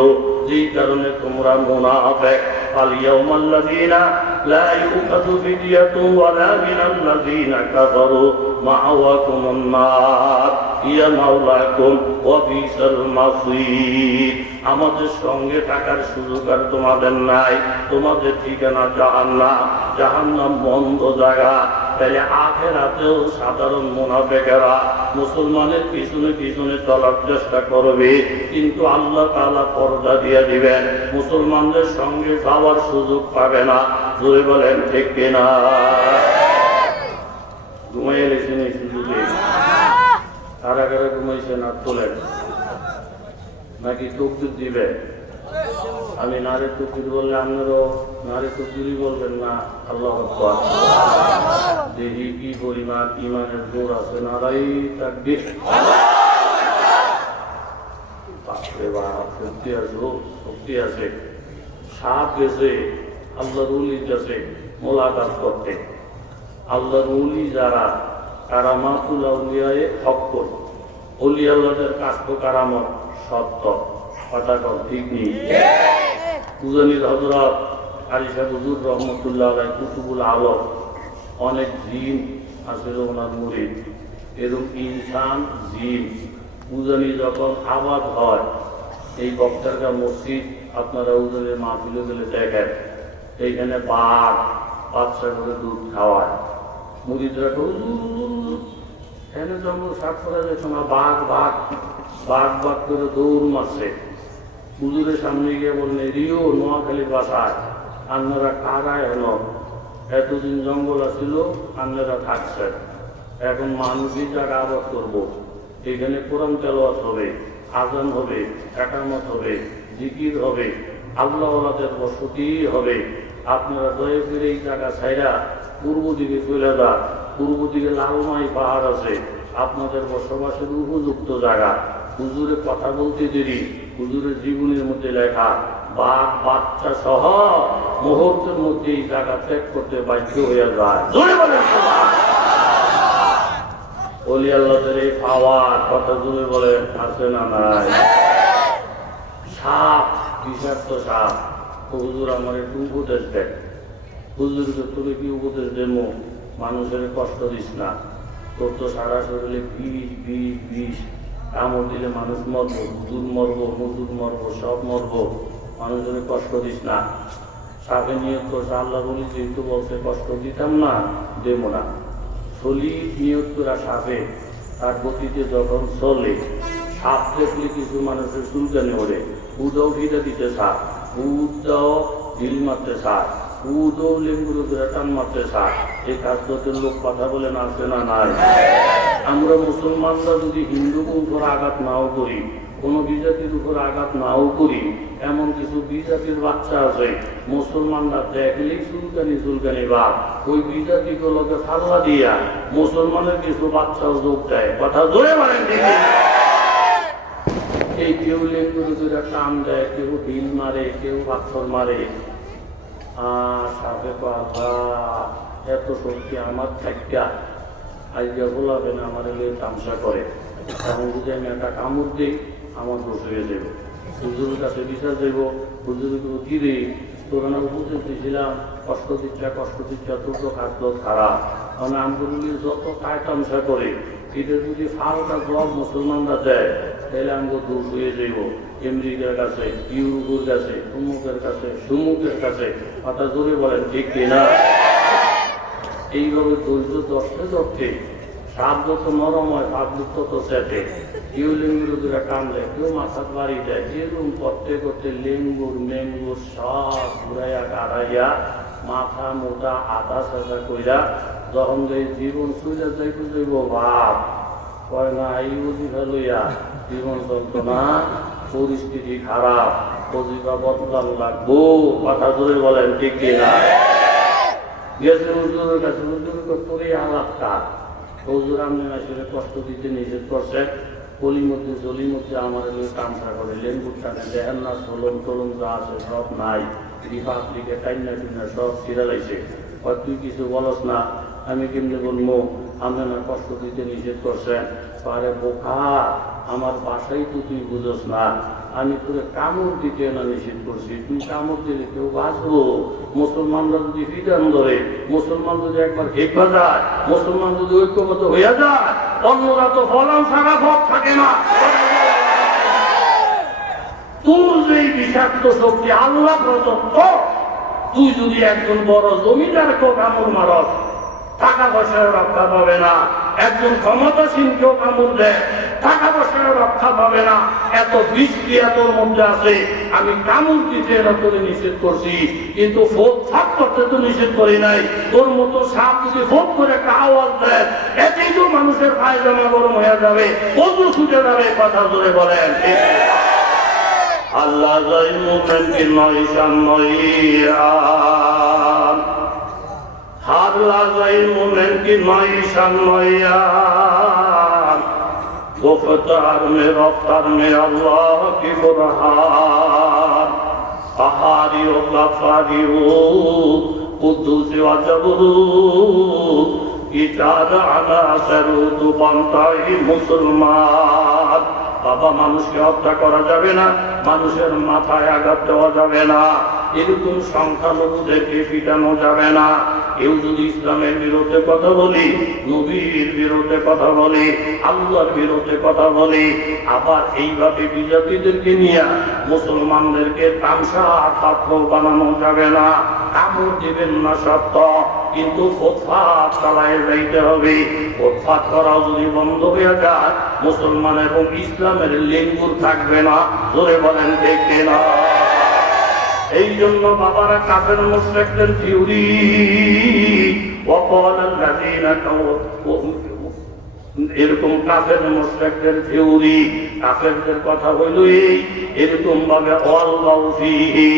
যেই কারণে তোমরা মুনাফিক ফালিয়াউমাল্লাযীনা লা ইউখাযু ফিদিয়াতুন ওয়ালা মিনাল্লাযীনা কাফারু মাআওয়াকুমুন নার ইয়া মাওলাকুম ওয়া বিসাল মাসীর আমাদের সঙ্গে থাকার সুযোগ আর তোমাদের নাই তোমাদের ঠিকানা জাহান্নাম জাহান্নাম বন্ধ জায়গা তাহলে আখিরাতেও সাধারণ মুনাফিকেরা মুসলমানের পিছনে পিছনে চলার চেষ্টা করবে কিন্তু আল্লাহ তাআলা পর্দা দিয়ে দিবেন মুসলমানদের সঙ্গে যাওয়ার সুযোগ পাবে না জোরে বলেন ঠিক কিনা ঘুমাইয়া গেছেন এই সুযোগে কারা কারা ঘুমাইছেন আর তোলেন নাকি তকবীর দিবে আমি নারে তকবীর বললে আপনারও নারে তকবীরই বলবেন না আল্লাহু আকবার দেখি কি পরিমাণ ইমানের জোর আছে নারাই তাকবীর বাপরে বাপ শক্তি আছে সাপ গেছে আল্লাহর ওলির কাছে মোলাকাত করতে আল্লাহর ওলি যারা কারামাতুল আউলিয়ায়ে হক্কুন ওলি আল্লাহদের কাজ তো কারামত সত্য কথা ঠিক নেই উজানির হযরত আলী শাহ হুজুর রহমতুল্লাহ আলাইহি কুতুবুল আলম অনেক জিন আসলে ওনার মুরিদ এরকম ইনসান জিন উজানি যখন আবাদ হয় এই বক্তারকা মসজিদ আপনারা উজানের মাহফিলে গেলে দেখেন এইখানে বাঘ বাচ্চা করে দুধ খাওয়ায় মুরিদরা এখানে জঙ্গল সাত করা যেত না বাঘ বাঘ বাঘ বাঘ করে দৌড় মারছে হুজুরের সামনে গিয়ে বললেন রিও নোয়াখালী বাসায় আপনারা কারায় হল এতদিন জঙ্গল আছিল আপনারা থাকছেন এখন মানুষই জায়গা আবাদ করবো এখানে কোরআন তেলাওয়াত হবে আযান হবে একামত হবে জিকির হবে আল্লাহওয়ালাদের বসতি হবে আপনারা দয়া করে এই জায়গা ছাইরা পূর্ব দিকে চলে যান পূর্ব দিকে লালমাই পাহাড় আছে আপনাদের বসবাসের উপযুক্ত জায়গা। হুজুরে কথা বলতে দেরি, হুজুরের জীবনের মধ্যে লেখা বাঘ বাচ্চা সহ মুহূর্তের মধ্যে এই জায়গা ত্যাগ করতে বাধ্য হয়ে যায়। ওলি আল্লাহদের এই পাওয়ার কথা জুড়ে বলেন আছে না নাই? সাপ, বিষাক্ত সাপ। হুজুর আমার একটু উপদেশ দেন। হুজুরকে তুমি কি উপদেশ দেব? মানুষের কষ্ট দিস না, তোর তো সারা শরীরে বিষ বিষ বিষ, কামড় দিলে মানুষ মরবো, হুজুর মরবো, মজুর মরবো, সব মরবো, মানুষের কষ্ট দিস না। সাপে নিয়ত করছে, আল্লাহ বলি যেহেতু বলছে কষ্ট দিতাম না, দেবো না। চলি নিয়ত করা সাপে তার গতিতে যখন চলে, সাপ দেখলে কিছু মানুষের চুলকানি ওড়ে, উদাও ফিরে দিতে সাপ, উদাও ঢিল মারতে সাপ, উদাও লেম্বুর উপরে টান মারতে সাপ। এই কাজ করতে লোক কথা বলেন আছে না নাই? আমরা মুসলমানরা যদি হিন্দুর উপর আঘাত নাও করি, কোন বিজাতির উপর আঘাত নাও করি, এমন কিছু বিজাতির বাচ্চা আছে মুসলমানরা দেখলেই চুলকানি চুলকানি বা ওই বিজাতি গুলোকে ফাল্লা দিয়া মুসলমানের কিছু বাচ্চাও যোগ দেয়। কথা জোরে মারেন দিকে। এই কেউ লেঙ্গুর টান দেয়, কেউ ঢিল মারে, কেউ পাথর মারে। সাপে কথা এত শক্তি আমার থাকা আইজা বলাবে না, আমার তামসা করে। এখন যদি আমি একটা কামড় দিই আমার দোষ হয়ে যাবে, হুজুরের কাছে বিচার দেব। হুজুর কি রে তোরা না উপদেশ দিয়েছিলাম, কষ্ট দিচ্ছা তোর তো খাদ্য খারাপ। মানে আমগুলি যত খায় তামসা করে, এটা যদি ফালটা জব মুসলমানরা দেয় তাহলে আমাকে দোষ হয়ে যাইব আমেরিকার কাছে, ইউরোপের কাছে, অমুকের কাছে, সুমুকের কাছে। কথা জোরে বলেন ঠিক কিনা? এইভাবে ধৈর্য ধরতে ধরতে সাপ যত নরম হয়, পাবলিক তত চেটে। কেউ লেঙ্গুর উপরে কামলে, কেউ মাথার বাড়ি দেয়। এরকম করতে করতে লেঙ্গুর মেঙ্গুর সব ঘুরাইয়া গাড়াইয়া মাথা মোটা আধা সাজা কইরা যখন যাই জীবন চলে যাইতে যাইব ভাব কয় না, এই অজিফা লইয়া জীবন চলত না, পরিস্থিতি খারাপ, অজিফা বদলাম লাগবো। কথা ধরে বলেন ঠিক কিনা? গেছে হুজুরের কাছে, হুজুর তোর এই আলাপ কাজ, হুজুর আপনি আসলে কষ্ট দিতে নিষেধ করছেন, কলির মধ্যে জলির মধ্যে আমার কামসা করে লেম্বুর টানে দেখেন না, চলন টলন যা আছে সব নাই, রিপাবলিকে টাইনা টিনা সব ছিড়ালাইছে। তুই কিছু বলস না, আমি কেমনি বলবো? আপনি না কষ্ট দিতে নিষেধ করছেন। আরে বোকা, আমার বাসাই তো তুই বুঝোস না, আমি তোরে কামড় দিতে না নিষেধ করছি। তুই কামড় দিলে কেউ বাঁচবো? মুসলমানরা যদি বিধান ধরে, মুসলমান যদি একবার হেঁপা যায়, মুসলমান যদি ঐক্যবদ্ধ হইয়া যায়, অন্যরা তো ফলন ছাড়া ভোগ থাকে না। তোর যে বিষাক্ত শক্তি আল্লাহ প্রদত্ত, তুই যদি একজন বড় জমিদারকেও কামড় মারস, টাকা পয়সায় রক্ষা পাবে না। একজন ক্ষমতাসীনকেও কামড় দেয়, টাকা পয়সায় রক্ষা পাবে না। এত বৃষ্টি তোর মধ্যে আছে, আমি কামড় দিতে এরা তোরে নিষেধ করছি, কিন্তু ফোক ফাঁক করতে তো নিষেধ করি নাই। তোর মতো সাপ যদি ফোক করে একটা আওয়াজ দেয়, এতেই তো মানুষের পায়জামা গরম হয়ে যাবে, ওজু ছুটে যাবে। কথা জোরে বলেন। আল্লাহ যাই মুমিনকে নয় সাময়িয়া, আল্লাহ যাই মুমিনকে নয় সাময়িয়া, गुफ्तार में रफ्तार में अल्लाह की बुरहान, पहाड़ी हो गफारी हो कुद्दूस व जबरूत, इजाद अला सरूद बनता ही मुसलमान। বাবা, মানুষকে হত্যা করা যাবে না, মানুষের মাথায় আঘাত দেওয়া যাবে না, এরকম সংখ্যালঘুদেরকে পিটানো যাবে না। কেউ যদি ইসলামের বিরুদ্ধে কথা বলি, নবীর বিরুদ্ধে কথা বলি, আল্লাহর বিরুদ্ধে কথা বলি, আবার এইভাবে বিজাতিদেরকে নিয়ে মুসলমানদেরকে তামসা ছাত্র বানানো যাবে না। কামড় দিবেন না সত্য, কিন্তু ফোৎফাত চালায় যাইতে হবে। ফোৎফাত করা যদি বন্ধ হয়ে যায়, মুসলমান এবং ইসলামের লেঙ্গুর থাকবে না। জোরে বলেন দেখে না। এই জন্য বাবারা কাফের মুশরিকদের থিওরি, এরকম কাফের মুশরিকদের থিওরি, কাফেরদের কথা হইল এই, এরকম ভাবে আল্লাহু ফীহি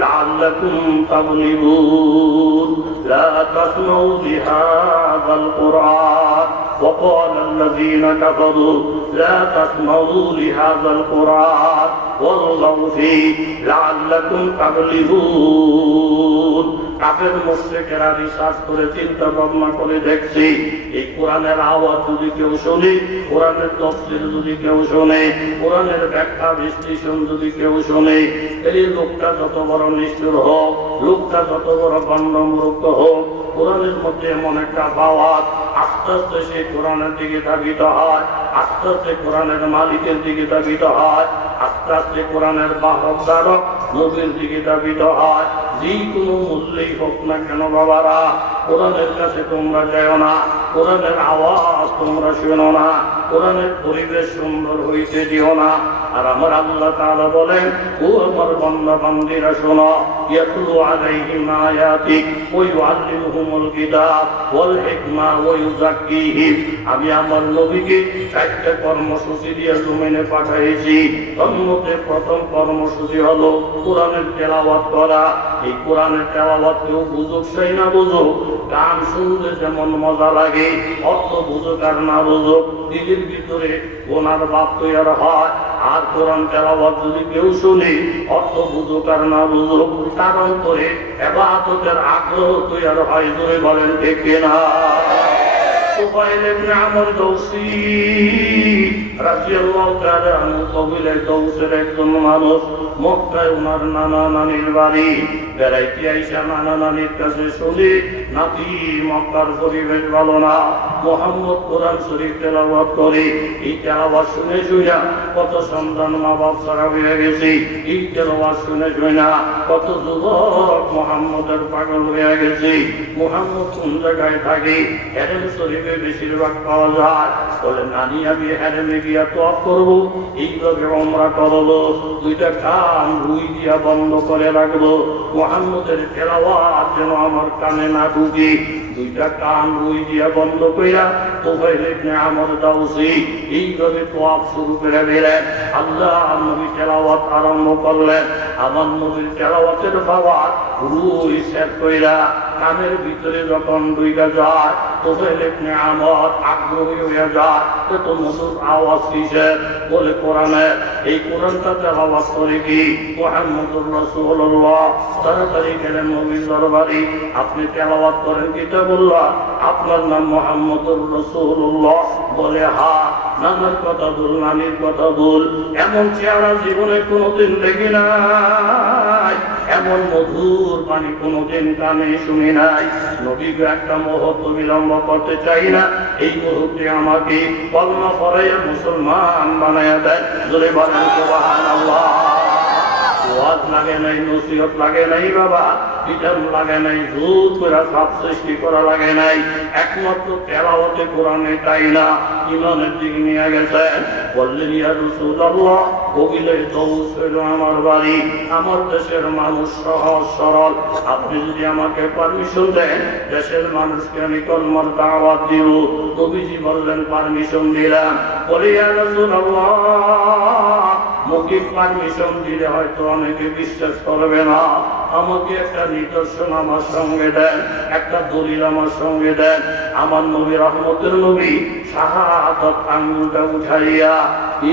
লাআল্লাকুম তাগলিবুন লা তাসমাউ বিহাযাল কুরআন وقال الذين كفروا لا تسمعوا لهذا القرآن والغوا فيه لعلكم تغلبون কাফের মুশরিকেরা রিসার্চ করে চিন্তা ভাবনা করে দেখছি এই কোরআনের আওয়াজ যদি কেউ শুনে, কোরআনের তাফসীর যদি কেউ শুনে, কোরআনের ব্যাখ্যা বিশ্লেষণ যদি কেউ শুনে, এই লোকটা যত বড় নিষ্ঠুর হোক, লোকটা যত বড় গণ্ডমূর্খ হোক, কোরআনের মধ্যে এমন একটা আওয়াজ আস্তে আস্তে সে কোরআনের দিকে ধাবিত হয়, আস্তে আস্তে কোরআনের মালিকের দিকে ধাবিত হয়, আস্তে আস্তে কোরআনের বাহক ধারক নবীর দিকে ধাবিত হয়। যে কোনো মূল্যেই হোক না কেন বাবারা, কোরআনের কাছে তোমরা যাও না, কোরআনের আওয়াজ তোমরা শোনো না, কোরআনের পরিবেশ সুন্দর হইতে দিও না। আর আমার আল্লাহ তাআলা বলেন, ও আমার বান্দা বান্দীরা শোনো, ইয়াতলু আলাইহিম আয়াতি ওয়া ইউআল্লিমুহুমুল কিতাব ওয়াল হিকমা ওয়া ইউযাক্কিহিম। আমি আমার নবীকে 4টা কর্মসূচি দিয়ে জমিনে পাঠিয়েছি। তার মধ্যে প্রথম কর্মসূচি হলো কোরআনের তেলাওয়াত করা। এই কোরআনের তেলাওয়াত কেউ বুঝুক সেই না বুঝুক, গান শুনতে যেমন মজা লাগে, অর্থ বুঝুক আর না বুঝুক, দিলের ভিতরে গোনার ভাব তৈরি হয়। আর কোরআন তেলাওয়াত যদি কেউ শুনে, অর্থ বুঝুক আর না বুঝুক, তার অন্তরে ইবাদতের আগ্রহ তৈরি হয়। জোরে বলেন ঠিক কিনা? সুহাইল ইবনে আমর দৌসী রাদিয়াল্লাহু তাআলা আনহু কবিলে দৌসের একজন মানুষ। মক্কায় ওনার নানা নানির বাড়ি। বেড়াইতে আইসা নানা নানির কাছে শুনি, নাতি মক্কার পরিবেশ ভালো না, মুহাম্মদ কোরআন শরীফ তেলাওয়াত করে। এই তেলাওয়াত শুনে শুনে কত সন্তান মা বাপ ছাড়া হয়ে গেছে। এই তেলাওয়াত শুনে শুনে কত যুবক মুহাম্মদের পাগল হয়ে গেছে। মুহাম্মদ কোন জায়গায় থাকে? হেরেম শরীফে বেশিরভাগ পাওয়া যায়। বলে, নানি আমি হেরেমে গিয়া তওয়াফ করবো, এইভাবে উমরা করবো, 2টা কান রুই দিয়া বন্ধ করে রাখবো, মুহাম্মদের তেলাওয়াত যেন আমার কানে না ঢুকে। 2টা কান রুই দিয়া বন্ধ কইরা সুহাইল ইবনে আমর দাউসী এইভাবে তওয়াফ শুরু করে দিলেন। আল্লাহ নবী তেলাওয়াত আরম্ভ করলেন। আমার নবীর তেলাওয়াতের আওয়াজ রুই সেট কইরা কানের ভিতরে যখন ঢুইকা যায়, সুহাইল ইবনে আমর আগ্রহী হয়ে যায়, এত মধুর আওয়াজ কিসের? বলে, কোরআনের। এই কোরআনটা তেলাওয়াত করে কি মুহাম্মদুর রাসূলুল্লাহ। তাড়াতাড়ি গেলেন নবীর দরবারে। আপনি তেলাওয়াত করেন কিতাবুল্লাহ, আপনার নাম মুহাম্মদুর রাসূলুল্লাহ? বলে, হ্যাঁ। নানার কথা বল, নানির কথা বল। এমন চেহারা জীবনে কোনোদিন দেখি নাই, এমন মধুর বাণী কোনোদিন কানে শুনি নাই। নবীকে একটা মুহূর্ত বিলম্ব করতে চাই না। এই মুহূর্তে আমাকে কলমা পড়াইয়া মুসলমান বানাইয়া দেয়। জোরে বলেন সুবহানাল্লাহ। ওয়াজ লাগে নাই, নসিহত লাগে নাই বাবা, বিধান লাগে নাই, জোর করে সাপ সৃষ্টি করা লাগে নাই। একমাত্র তেলাওয়াতে কোরআনে তাই না ইমানের দিকে নিয়ে গেছেন। বললেন, ইয়া রাসূলুল্লাহ, কবিলে দৌস হইল আমার বাড়ি, আমার দেশের মানুষ সহজ সরল, আপনি যদি আমাকে পারমিশন দেন, দেশের মানুষকে আমি কলমার দাওয়াত দিব। নবীজি বললেন, পারমিশন দিলাম। বলে, ইয়া রাসূলুল্লাহ, মৌখিক পারমিশন দিলে হয়তো অনেকে বিশ্বাস করবে না, আমাকে একটা নিদর্শন আমার সঙ্গে দেন, একটা দলিল আমার সঙ্গে দেন। আমার নবী, রহমতের নবী, শাহাদাত আঙ্গুলটা উঠাইয়া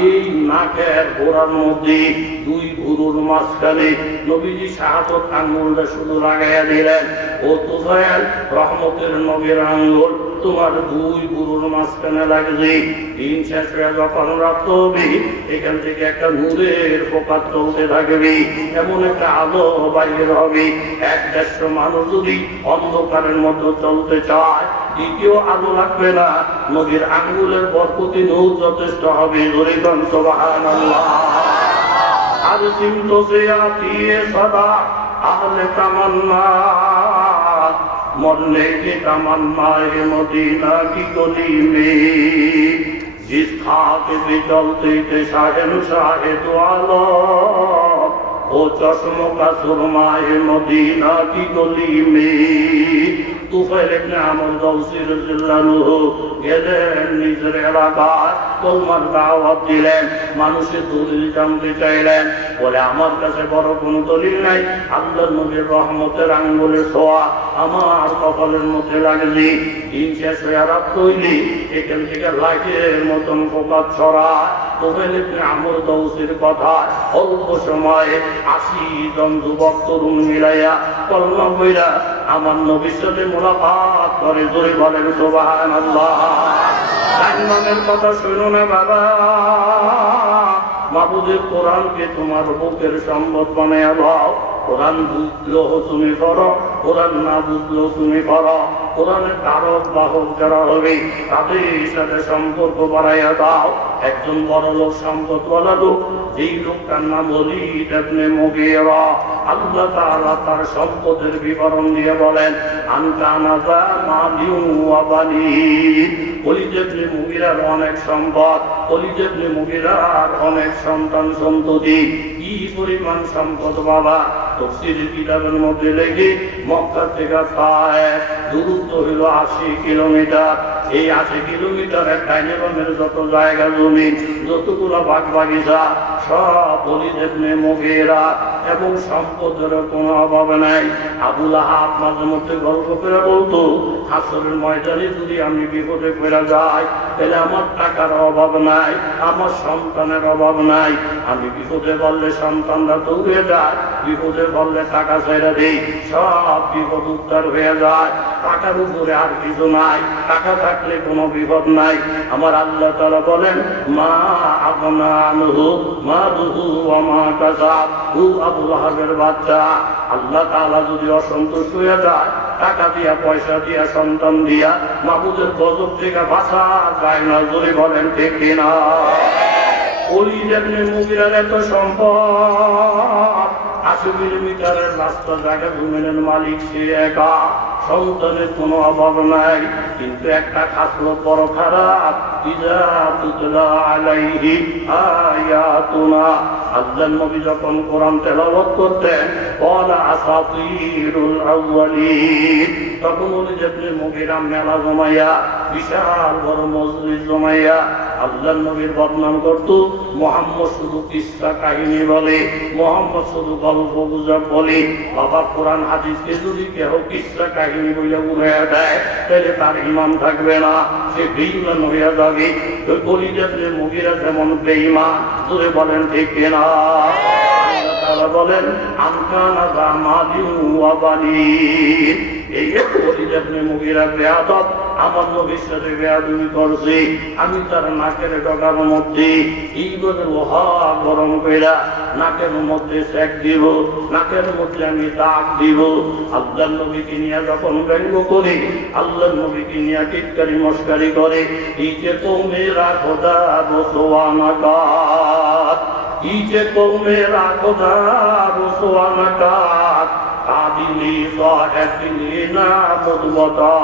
এই নাকের গোড়ার মধ্যে 2 ভুরুর মাঝখানে নবীজি শাহাদাত আঙ্গুলটা শুধু লাগাইয়া দিলেন। ও তুফাইল, রহমতের নবীর আঙ্গুল তোমার 2 ভুরুর মাঝখানে লাগছে। দিন শেষ হয়ে যখন রাত হবে, এখান থেকে একটা নূরের প্রকাশ চলতে থাকবে, এমন একটা আলো বাইরে হবে। 1-150 মানুষ যদি অন্ধকারের মধ্যে চলতে চায়, দ্বিতীয় আলো লাগবে না, নবীর আঙ্গুলের বরকতি নূর যথেষ্ট হবে। জোরে বলেন সুবহানাল্লাহ। আর সিমতো সে আতিয়ে সদা আহলে তামান্না, मरने की तमन्ना है मदीना की गली में, जिस खाक पे चलते थे शहंशाह दो आलम, वो चश्मों का सुरमा है मदीना की गली में। তুফাইল ইবনে আমর দাউসী রাদিয়াল্লাহু আনহু গেলেন নিজের এলাকায়। কলমার দাওয়াত দিলেন, মানুষের দলিল জানতে চাইলেন, বলে আমার কাছে বড় কোনো দলিল নাই, আল্লাহর নবীর রহমতের আঙ্গুলের ছোঁয়া আমার কপালের মধ্যে লাগলি, দিন শেষ হয়ে রাত হইলি এখান থেকে লাইটের মতন পোকা ছড়ায়। তোফেল ইবনে আমর দৌসির কথা, অল্প সময়ে ৮০ জন যুবক তরুণ মিলাইয়া কলমা কইরা আমার নবীর সাথে মুলাকাত করে। জোরে বলেন সুবহানাল্লাহ। জান্নাতের কথা শুনো না বাবা, মাবুদের কোরআনকে তোমার বুকের সম্পদ বানায়া দাও। কোরআন বুঝলেও তুমি করো, কোরআন না বুঝলেও তুমি করো। কোরআনের কারক বাহক যারা হবে তাদের সাথে সম্পর্ক বাড়াইয়া দাও। একজন বড় লোক, সম্পদওয়ালা লোক, যেই লোকটার নাম ওলীদ ইবনে মুগীরা, আল্লাহ তাআলা তার সম্পদের বিবরণ দিয়ে বলেন, আন কানা যা মালিন ওয়া বানিন। ওলীদ ইবনে মুগীরার অনেক সম্পদ, ওলীদ ইবনে মুগীরার অনেক সন্তান সন্ততি। কি পরিমাণ সম্পদ বাবা! তাফসীরের কিতাবের মধ্যে লেখে মক্কা থেকে তায়েফ দূরত্ব হলো ৮০ কিলোমিটার। এই ৮০ কিলোমিটারের টাইনেবনের যত জায়গা জমি, যতগুলো বাগ বাগিচা, সব ওলীদ ইবনে মুগীরা, এবং সম্পদের কোনো অভাব নাই। আবু লাহাব মাঝে মধ্যে গল্প করে বলতো, হাসরের ময়দানে যদি আমি বিপদে পড়ে যাই, তাহলে আমার টাকার অভাব নাই, আমার সন্তানের অভাব নাই। আমি বিপদে বললে সন্তানরা দৌড়ে যায়, বিপদে বললে টাকা ছেড়ে দেই, সব বিপদ উদ্ধার হয়ে যায়। টাকার উপরে আর কিছু নাই, টাকা থাকলে কোনো বিপদ নাই। আমার আল্লাহ তাআলা বলেন, মা আগনা আনহু মালুহু ওয়া মা কাসাব। আবু লাহাবের বাচ্চা, আল্লাহ তাআলা যদি অসন্তুষ্ট হয়ে যায়, টাকা দিয়া, পয়সা দিয়া, সন্তান দিয়া মাবুদের গজব থেকে বাঁচা যায় না। জোরে বলেন ঠিক কিনা? ওলীদ ইবনে মুগীরার এত সম্পদ, ৮০ কিলোমিটারের রাস্তা জায়গা জমিনের মালিক সে একা, সন্তানের কোনো অভাব নাই। কিন্তু একটা খাসলত বড় খারাপ, ইযা তুতলা আলাইহি আয়াতুনা, আল্লাহর নবী যখন কোরআন তেলাওয়াত করতেন, ক্বালা আসাতিরুল আউয়ালিন, তখন ওলীদ ইবনে মুগীরা মেলা জমাইয়া, বিশাল বড় মজলিস জমাইয়া আল্লাহর নবীর বদনাম করত। মুহাম্মদ শুধু কিসসা কাহিনী বলে, মুহাম্মদ শুধু গল্প গুজব বলে। বাবা, কোরআন হাদিসকে যদি কেউ কিসসা কাহিনী বলে উড়াইয়া দেয়, তাহলে তার ঈমান থাকবে না, সে বেঈমান হইয়া যাবে। ওলীদ ইবনে মুগীরা যেমন বেঈমান, জোরে বলেন ঠিক কিনা? আল্লাহ তাআলা বলেন, আন কানা যা মালিন ওয়া বানিন। এই ওলীদ ইবনে মুগীরা বেয়াদব, আমার নবীর সাথে বেয়াদবি করছে। আমি তার নাকের ডগার মধ্যে এইভাবে লোহা গরম কইরা নাকের মধ্যে সেক দিব, নাকের মধ্যে আমি দাগ দিব। আল্লাহর নবীকে নিয়ে যখন ব্যঙ্গ করি, আল্লাহর নবীকে নিয়ে টিটকারি মস্কারি করে, এই যে কওমেরা খোদা রসওয়ানাকাত, এই যে কওমেরা খোদা রসওয়ানাকাত, কাদিলি সাহেবিনা মুদবতা,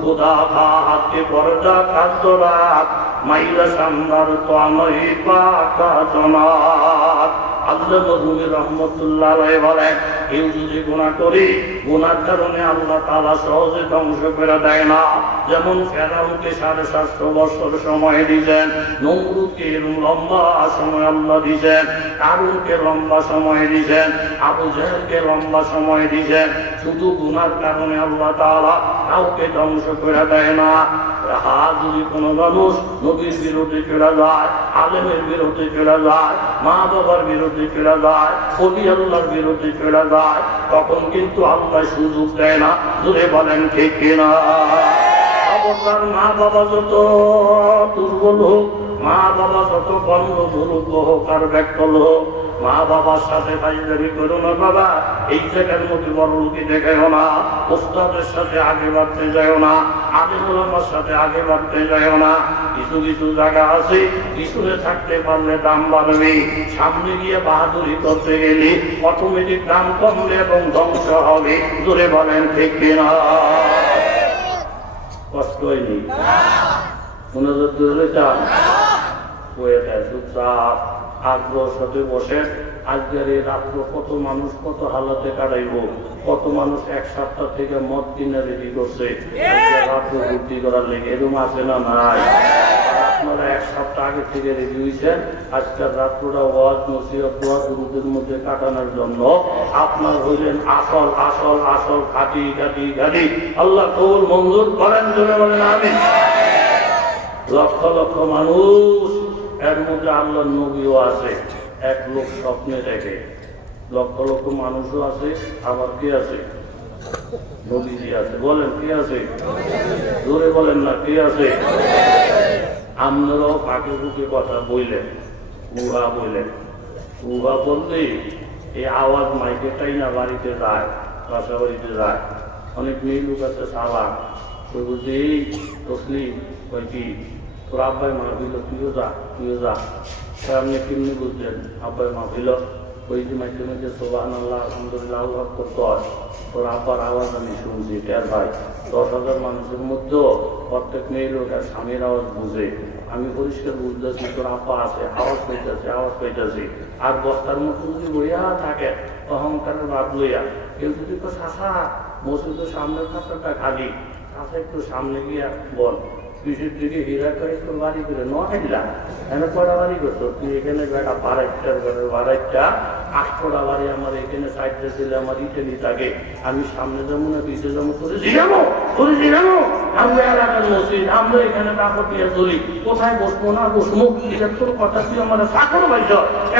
খুদা খাতে পর্দা কাজরাত, মাইলা সান্দার তো নয় পাকা জনাত। আল্লাহ নবী রাহমাতুল্লাহ আলাইহি বলেন, কেউ যদি গুনাহ করে, গুনার কারণে আল্লাহ তাআলা সহজে ধ্বংস করে দেয় না। যেমন ফেরাউনকে ৭৫০ বছর সময় দিয়েছেন, নমরুদকে লম্বা সময় আল্লাহ দিয়েছেন, কারুনকে লম্বা সময় দিয়েছেন, আবু জাহেলকে লম্বা সময় দিয়েছেন। শুধু গুনার কারণে আল্লাহ তাআলা কাউকে ধ্বংস করে দেয় না। যদি কোনো মানুষ নবীর বিরুদ্ধে চলে যায়, আলেমের বিরুদ্ধে চলে যায়, মা বাবার বিরুদ্ধে চলে যায়, ওলি আল্লাহর বিরুদ্ধে চলে যায়, তখন কিন্তু আল্লাহ সুযোগ দেয় না। জোরে বলেন ঠিক কিনা? অবতার মা বাবা যত দুর্বল হোক, মা বাবা যত বন্ধ দুর্গ হোক আর ব্যক্তল হোক, মা বাবার সাথে ভাইদারি করো না বাবা। এই জায়গার মধ্যে বড় লোকে দেখাও না, ওস্তাদের সাথে আগে বাড়তে যাও না, আলেম ওলামার সাথে আগে বাড়তে যাও না। কিছু কিছু জায়গা আছে, পিছনে থাকতে পারলে দাম বাড়বে, সামনে গিয়ে বাহাদুরি করতে গেলে অটোমেটিক দাম কমবে এবং ধ্বংস হবে। জোরে বলেন ঠিক কিনা? কষ্ট হয়নি? মনোযোগ দিলে চান হয়ে যায় চুপচাপ আগ্রহ সাথে বসেন। আজকের এই রাত্র কত মানুষ কত হালাতে কাটাইব, কত মানুষ এক সপ্তাহ থেকে মদ কিনে রেডি করছে রাত্র ভর্তি করার লেগে। এরকম আছে না নাই? আপনারা এক সপ্তাহ আগে থেকে রেডি হয়েছেন। আজকের রাত্রটা ওয়াজ নসিহত দোয়া দুরুদের মধ্যে কাটানোর জন্য আপনার হইলেন আসল আসল আসল খাটি খাটি খাটি। আল্লাহ কবুল মঞ্জুর করেন, জোরে বলেন আমিন। লক্ষ লক্ষ মানুষ, এর মধ্যে আল্লাহর নবীও আছে। এক লোক স্বপ্নে দেখে, লক্ষ লক্ষ মানুষও আছে, আবার কি আছে? নবীজি আছে। বলেন কি আছে? জোরে বলেন না, কি আছে? আপনারাও ফাঁকে ফুঁকে কথা বললেন, উহা বললেন। উহা বললে এই আওয়াজ মাইকেটাই না বাড়িতে যায়, বাসা বাড়িতে যায়। অনেক মেয়ে লোক আছে সালাম, তো বুঝি তসলিম ওই কি তোর আব্বাই মাহফিল, তুইও যা তুইও যা। আপনি কেমনি বুঝলেন আব্বাই মাহফিল? ওই যে মাঝে মাঝে সুবহানাল্লাহ আলহামদুলিল্লাহ আল্লাহ করতে হয়, তোর আব্বার আওয়াজ আমি শুনছি। ট্যার ভাই 10,000 মানুষের মধ্যেও প্রত্যেক মেয়ে লোক আর স্বামীর আওয়াজ বুঝে। আমি পরিষ্কার বুঝতেছি তোর আব্বা আছে, আওয়াজ পাইতেছে আওয়াজ পাইতেছি। আর বস্তার মতো যদি বইয়া থাকে অহংকারের ভাব লইয়া, কেউ যদি তো শাসা মসজিদের সামনের খাতাটা খালি, শাসা একটু সামনে গিয়া বল পিসের দিকে হীরা করে তোর বাড়ি করে নহাইলা এনে কটা বাড়ি করতো তুই এখানে বেটা বারাইটার ঘরের বারাইটা 8টা বাড়ি আমার এখানে সাইডে ছিল আমার ইটেলি থাকে। আমি সামনে যাবো না পিছে যাবো, করে জিগাবো আমরা এলাকার মসজিদ, আমরা এখানে কাপড় দিয়ে চলি, কোথায় বসবো না বসবো এটা তোর কথা। তুই আমার চাকর বাইছ,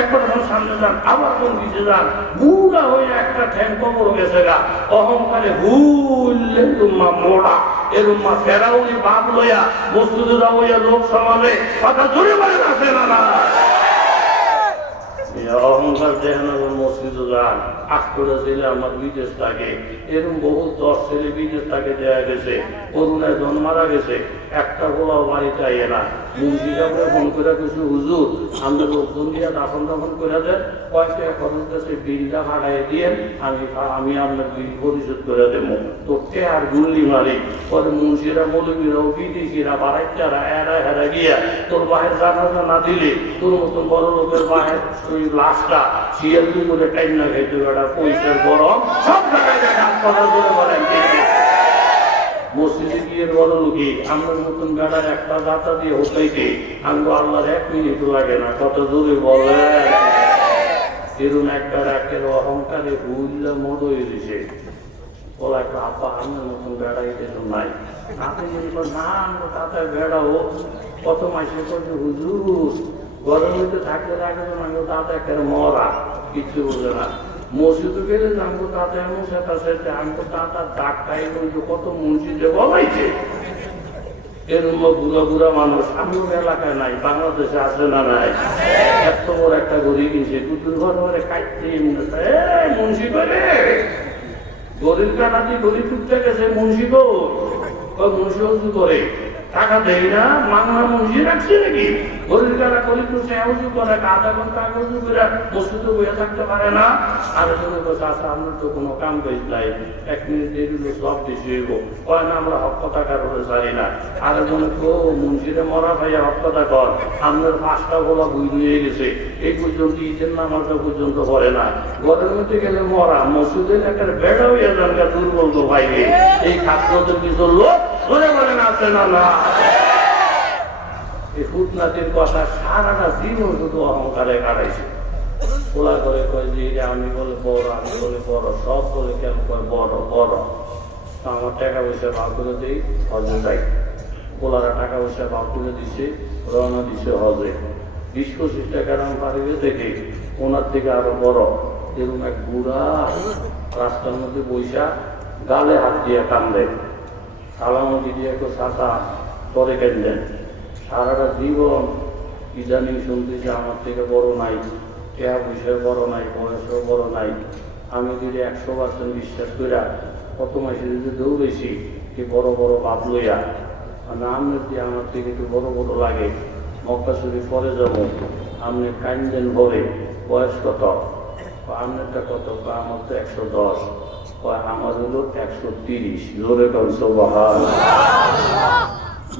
একবার যখন সামনে যান আবার কোন পিছিয়ে যান, বুড়া হয়ে একটা ঠ্যাং কবর গেছে গা। অহংকারে হুললে তুম্মা মোড়া এরুম্মা ফেরাউনি বাপ লইয়া মসজিদে যাবইয়া লোক সমাজে কথা জোরে বলেন আছে না না? অহংকার দেখেন মসজিদে যান, আখ করে ছেলে আমার বিদেশ থাকে, এরকম বহু 10 ছেলে বিদেশ থাকে দেওয়া গেছে, করুণায় জন মারা গেছে, একটা গোলাও বাড়িতে আইয়ে না। মুন্সি সাহেবের ফোন করে কিছু হুজুর আমরা লোকজন দিয়ে দাফন দাফন করে দেন, কয়েকটা খরচ কাছে বিলটা ভাড়াই দিয়ে আমি আপনার বিল পরিশোধ করে দেবো। তোকে আর গুল্লি মারি পরে মুন্সিরা মৌলবীরাও বিদেশিরা বাড়াইটারা এরা হেরা গিয়া তোর বাহের জানাজা না দিলে তোর মতন বড় লোকের বাহের ওই লাশটা শিয়ার করে টাইম না খাইতে বেড়া পয়সার গরম সব জায়গায় দেখা কথা বলে বলেন। মসজিদে গিয়ে বড় লোকে আমার মতন বেড়ার একটা দাতা দিয়ে হতাইতে আমরা আল্লাহর 1 মিনিট লাগে না, কত জোরে বলে। এরকম একটা একের অহংকারে ভুললে মোড় হয়ে দিছে। বলা একটা আপা আমার মতন বেড়া এটা নাই। আপনি না আমরা তাতে বেড়াও কত মাসে করছে হুজুর গরম হইতে থাকলে রাখে আমি তাতে একেবারে মরা, কিচ্ছু বোঝে না। মসজিদে গেলে আমগো তাতে এমন সেটা সেটা আমগো তাতার ডাক খাই কত মসজিদে বলাইছে। এরকম বুড়া বুড়া মানুষ আমিও এলাকায় নাই, বাংলাদেশে আছে না নাই? এত বড় একটা গড়ি কিনছে কুকুর ঘর ঘরে খাইতে মুন্সি করে গরিব কাটা দিয়ে গরিব টুকতে গেছে মুন্সি গো মুন্সি উজু করে টাকা দেয় না, মাংনা মুন্সি রাখছে নাকি? গরিব কাটা গরিব টুকছে উজু করে, আধা ঘন্টা আগে উজু করে মসজিদে বইয়া থাকতে পারে না। আর আচ্ছা আমরা তো কোনো কাম পেয়েছি নাই, 1 মিনিট দেরি হলো সব বেশি হইব, কয় না আমরা হক কথা কার হয়ে জানি না। আর মনে তো মুন্সিরে মরা ভাইয়া হক কথা কর, আপনার 5টা গোলা বই নিয়ে গেছে, এই পর্যন্ত ঈদের নামাজটা পর্যন্ত পড়ে না। ঘরের মধ্যে গেলে মরা, মসজিদের একটা বেড়া হইয়া যান দুর্বল তো বাইরে। এই ছাত্রদের কিছু লোক ধরে বলেন আছে না না? এই ফুটনাতির কথা সারাটা জীবন শুধু অহংকারে কাটাইছে। ওলা করে কয় যে আমি বলে বড়, আমি বলে বড়, সব বলে কেন কয় বড় বড়। আমার টাকা পয়সা ভাগ করে দিই হজে যাই। ওলারা টাকা পয়সা ভাগ করে দিছে, রওনা দিছে হজে। 20-25 টাকার আমি পারিবে দেখে ওনার থেকে আরো বড় এরকম এক বুড়া রাস্তার মধ্যে বৈশা গালে হাত দিয়ে কান্দে। সালামতি দিয়ে একটু চাচা পরে কেন্দেন। সারাটা জীবন ইদানিং শুনতেছি আমার থেকে বড় নাই, টাকা পয়সায় বড় নাই, বয়সেও বড় নাই। আমি যদি 100% বিশ্বাস করিয়া কত মাসে যদি দৌড়েছি কি বড় বড় বাপ লইয়া, মানে আমি যদি আমার থেকে একটু বড় বড় লাগে মক্কা শরীফ পরে যাবো, আপনি কাইন্দেন বলে বয়স কত? আপনারটা কত? আমার তো 110, আমার হলো 130। জোরে কনসো বাহার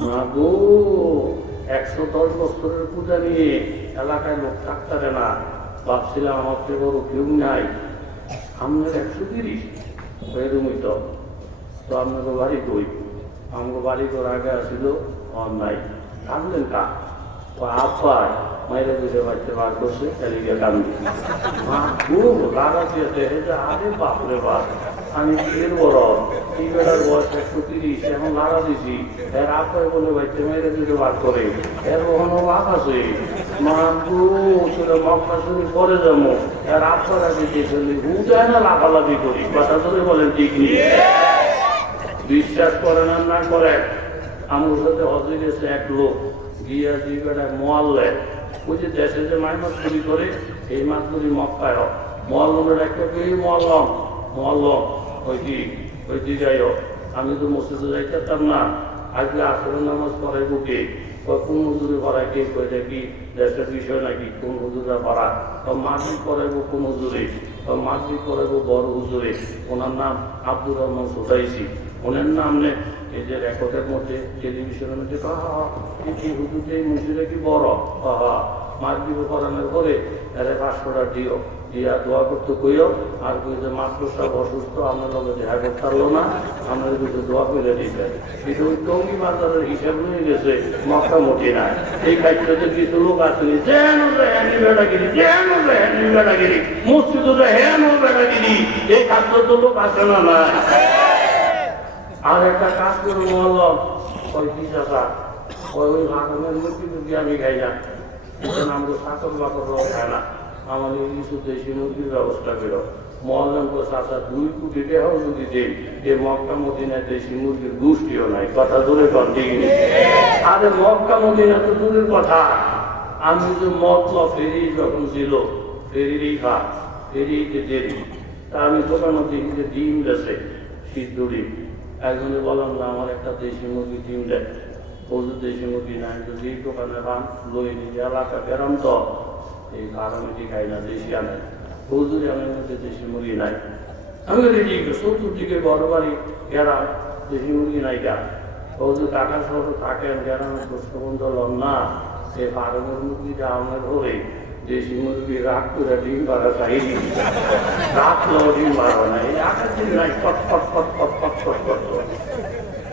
না গো, 110 বছরের পূজা নিয়ে এলাকায় লোক থাকতে না, ভাবছিলাম আমার থেকে বড় কেউ নাই। আপনার 130 এরকমই তো। আপনাকে বাড়ি কই? আমাকে বাড়ি করে আগে আসিল নাই, কাঁদলেন কা? আব্বাই মাইরে দুটো বাচ্চা বার করছে এদিকে কান্দি মা খুব লাগা দিয়েছে আরে বাপরে বাপ আমি এর বড় এই বেটার বয়স 130 এখন লাগা দিছি এর আব্বাই বলে বাচ্চা মাইরে দুটো বার করে এর কখনো বাপ আছে মা তোরা মক্কা শুরু করে যাবো এর আব্বার আগে দেখলি হুদায় না লাফালাফি করি কথা ধরে বলেন ঠিক নেই বিশ্বাস করেন আর না করেন আমার সাথে হজে গেছে এক লোক গিয়া দুই বেটা মোয়াল্লে ওই যে দেশে যে মাছ চুরি করে এই মাছগুলি মক্কায় হোক মোয়াল্লমের একটা পেয়ে মোয়াল্লম ওই কি যাই হোক আমি তো মসজিদে যাইতাম না আজকে আসরের নামাজ পড়াই বুকে কোন হুজুরে পড়ায় কে কয়ে দেখি দেশের বিষয় নাকি কোন হুজুরা পড়া বা মাসিক পড়াইবো কোন হুজুরে বা মাসিক পড়াইবো বড় হুজুরে ওনার নাম আব্দুর রহমান সোসাইসি ওনার নাম নেই এই যে রেকর্ডের মধ্যে টেলিভিশনের মধ্যে হুজুর যে মসজিদে কি বড় মাগরিব পড়ানোর পরে এরা 500 টাকা দিও দিয়া দোয়া করতে কইও আর কই যে মাত্র সব অসুস্থ আপনার লগে দেখা করতে পারলো না আপনার কিছু দোয়া করে দিতে কিন্তু ওই টঙ্গি বাজারের হিসাব নিয়ে গেছে মোটামুটি নাই এই কাজটাতে কিছু লোক আসেনি যেন হ্যানি বেড়াগিরি মসজিদে হেন বেড়াগিরি এই কাজটা তো লোক আসে না না আর একটা কাজ করে বললাম ওই কি চাষা ওই ভাগনের মুরগি আমি খাই না আমাকে সাকর বাকর খায় না আমাদের কিছু দেশি মুরগির ব্যবস্থা করো মহল্লাম চাষা 2 কোটি টাকাও যদি দেন যে মক্কা মদিনায় দেশি মুরগির গোষ্ঠীও নাই কথা দূরে কন্টিনিউ আরে মক্কা মদিনা তো দূরের কথা আমি যে মতলব ফেরি যখন ছিল ফেরিরই খা ফেরিতে দেরি তা আমি দোকানে দেখি যে ডিম গেছে সিদ্ধ ডিম একজনে বললাম না আমার একটা দেশি মুরগি ডিম দেয় ওদের দেশি মুরগি নাই যদি এই দোকানে রাম লই নিজে এলাকা গেরাম তো এই কারণে খাই না দেশি আনে ওদের আমার মধ্যে দেশি মুরগি নাই আমি রেডি চতুর্দিকে বড় বাড়ি গেরাম দেশি মুরগি নাই গা ওদের টাকা শহর থাকেন গেরামের প্রশ্নবন্ধ লন না সে ফার্মের মুরগিটা আমার ধরে দেশি মুরগি রাগ করে ডিম বাড়া চাইনি রাখলেও ডিম বাড়া নাই আকাশ দিন নাই ফট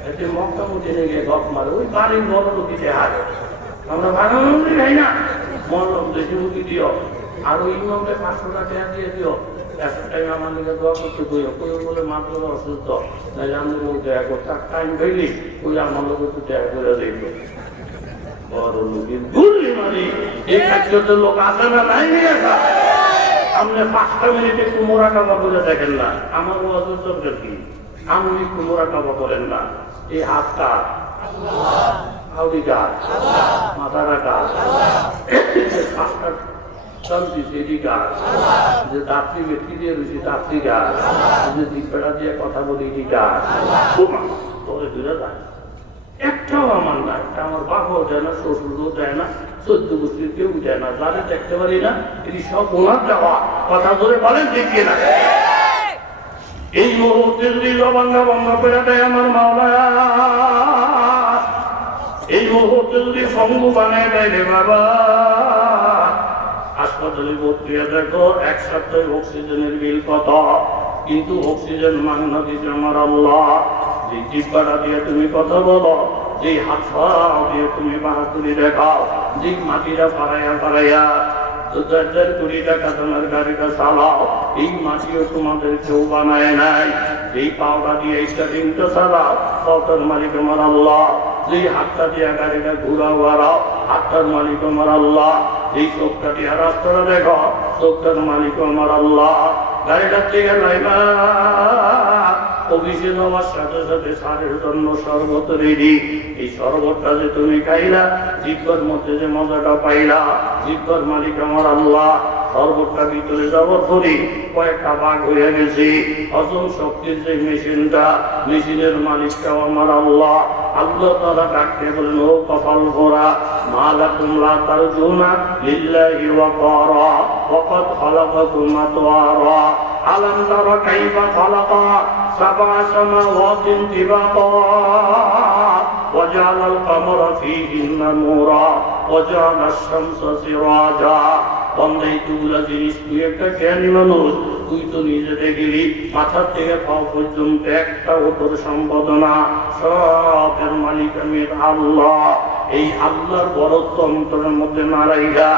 এতে মক্কা মদিনে গিয়ে গপ মারে ওই বাড়ির বড় লোকিতে হারে আমরা ভাঙা মুরগি খাই না মরলাম দেশি মুরগি দিও আর ওই ইমামকে 500 টাকা দিয়ে দিও একটা টাইম আমার দিকে দোয়া করতে কইও বলে মাত্র অসুস্থ নাহলে আমি বলতে এক টাইম পাইলি ওই আমার লোক একটু দেখা করে দেখবো বড় লোকের গুলি মারি এই কাজটা লোক আসে না নাই আপনি 5টা মিনিট একটু মোরা কাবা করে দেখেন না আমার ওয়াজের দরকার কি আমি একটু মোরা কাবা করেন না এই হাতটা হাউডি গাছ মাথা রাখা শান্তি সেটি গাছ যে দাপড়ি বেটকি দিয়ে রয়েছে দাপড়ি গাছ যে দিকবেড়া দিয়ে কথা বলি এটি গাছ তোরে দূরে যায় একটাও আমার না একটা আমার বাবাও যায় না শ্বশুরও যায় না 14 গোষ্ঠীর কেউ যায় না যাদের দেখতে পারি না এটি সব ওনার যাওয়া কথা ধরে বলেন দেখিয়ে না এই মুহূর্তে যদি জবাঙ্গা বন্ধ করে দেয় আমার মাওলা এই মুহূর্তে যদি সঙ্গ বানায় দেয় রে বাবা হাসপাতালে ভর্তি দেখো 1 সপ্তাহে অক্সিজেনের বিল কত কিন্তু অক্সিজেন মাংনা দিতে আমার আল্লাহ যে জিব্বাটা দিয়ে তুমি কথা বলো যে হাত দিয়ে তুমি বাহাদুরি দেখাও যে মাটিটা পাড়াইয়া তো 1,000 টাকা তোমার গাড়িটা চালাও এই মাটিও তোমাদের কেউ বানায় নাই এই পাওয়া দিয়ে স্টার্টিংটা চালাও পাওয়ার মালিক আমার আল্লাহ যেই হাতটা দিয়ে গাড়িটা ঘুরাও বাড়াও হাতটার মালিক আমার আল্লাহ এই চোখটা দিয়ে রাস্তাটা দেখো চোখটার মালিক আমার আল্লাহ গাড়িটার থেকে লাইবা অফিসে যাওয়ার সাথে সাথে সারের জন্য শরবত রেডি এই শরবতটা যে তুমি খাইলা জিব্বার মধ্যে যে মজাটা পাইলা জিব্বার মালিক আমার আল্লাহ শরবতটা ভিতরে যাওয়ার পরে কয়েকটা ভাগ হয়ে গেছে হজম শক্তির যে মেশিনটা মেশিনের মালিকটাও আমার আল্লাহ আল্লাহ তাআলা ডাকতে বললেন ও কপাল ভরা মা লাকুম লা তারজুনা লিল্লাহি ওয়াকারা ওয়াকাদ খালাকাকুম আতওয়ারা আলাম তারা কাইফা খালাকা সাবআ সামাওয়াতিন তিবাকা وجعل القمر فيهن نورا وجعل الشمس سراجا বন্ধে তুলা জিনিস তুই একটা জ্ঞানী মানুষ তুই তো নিজে দেখলি মাথা থেকে পাও পর্যন্ত একটা ওপর সম্পাদনা সবের মালিক আমি আল্লাহ এই আল্লাহর বরত্ব অন্তরের মধ্যে না রাইখা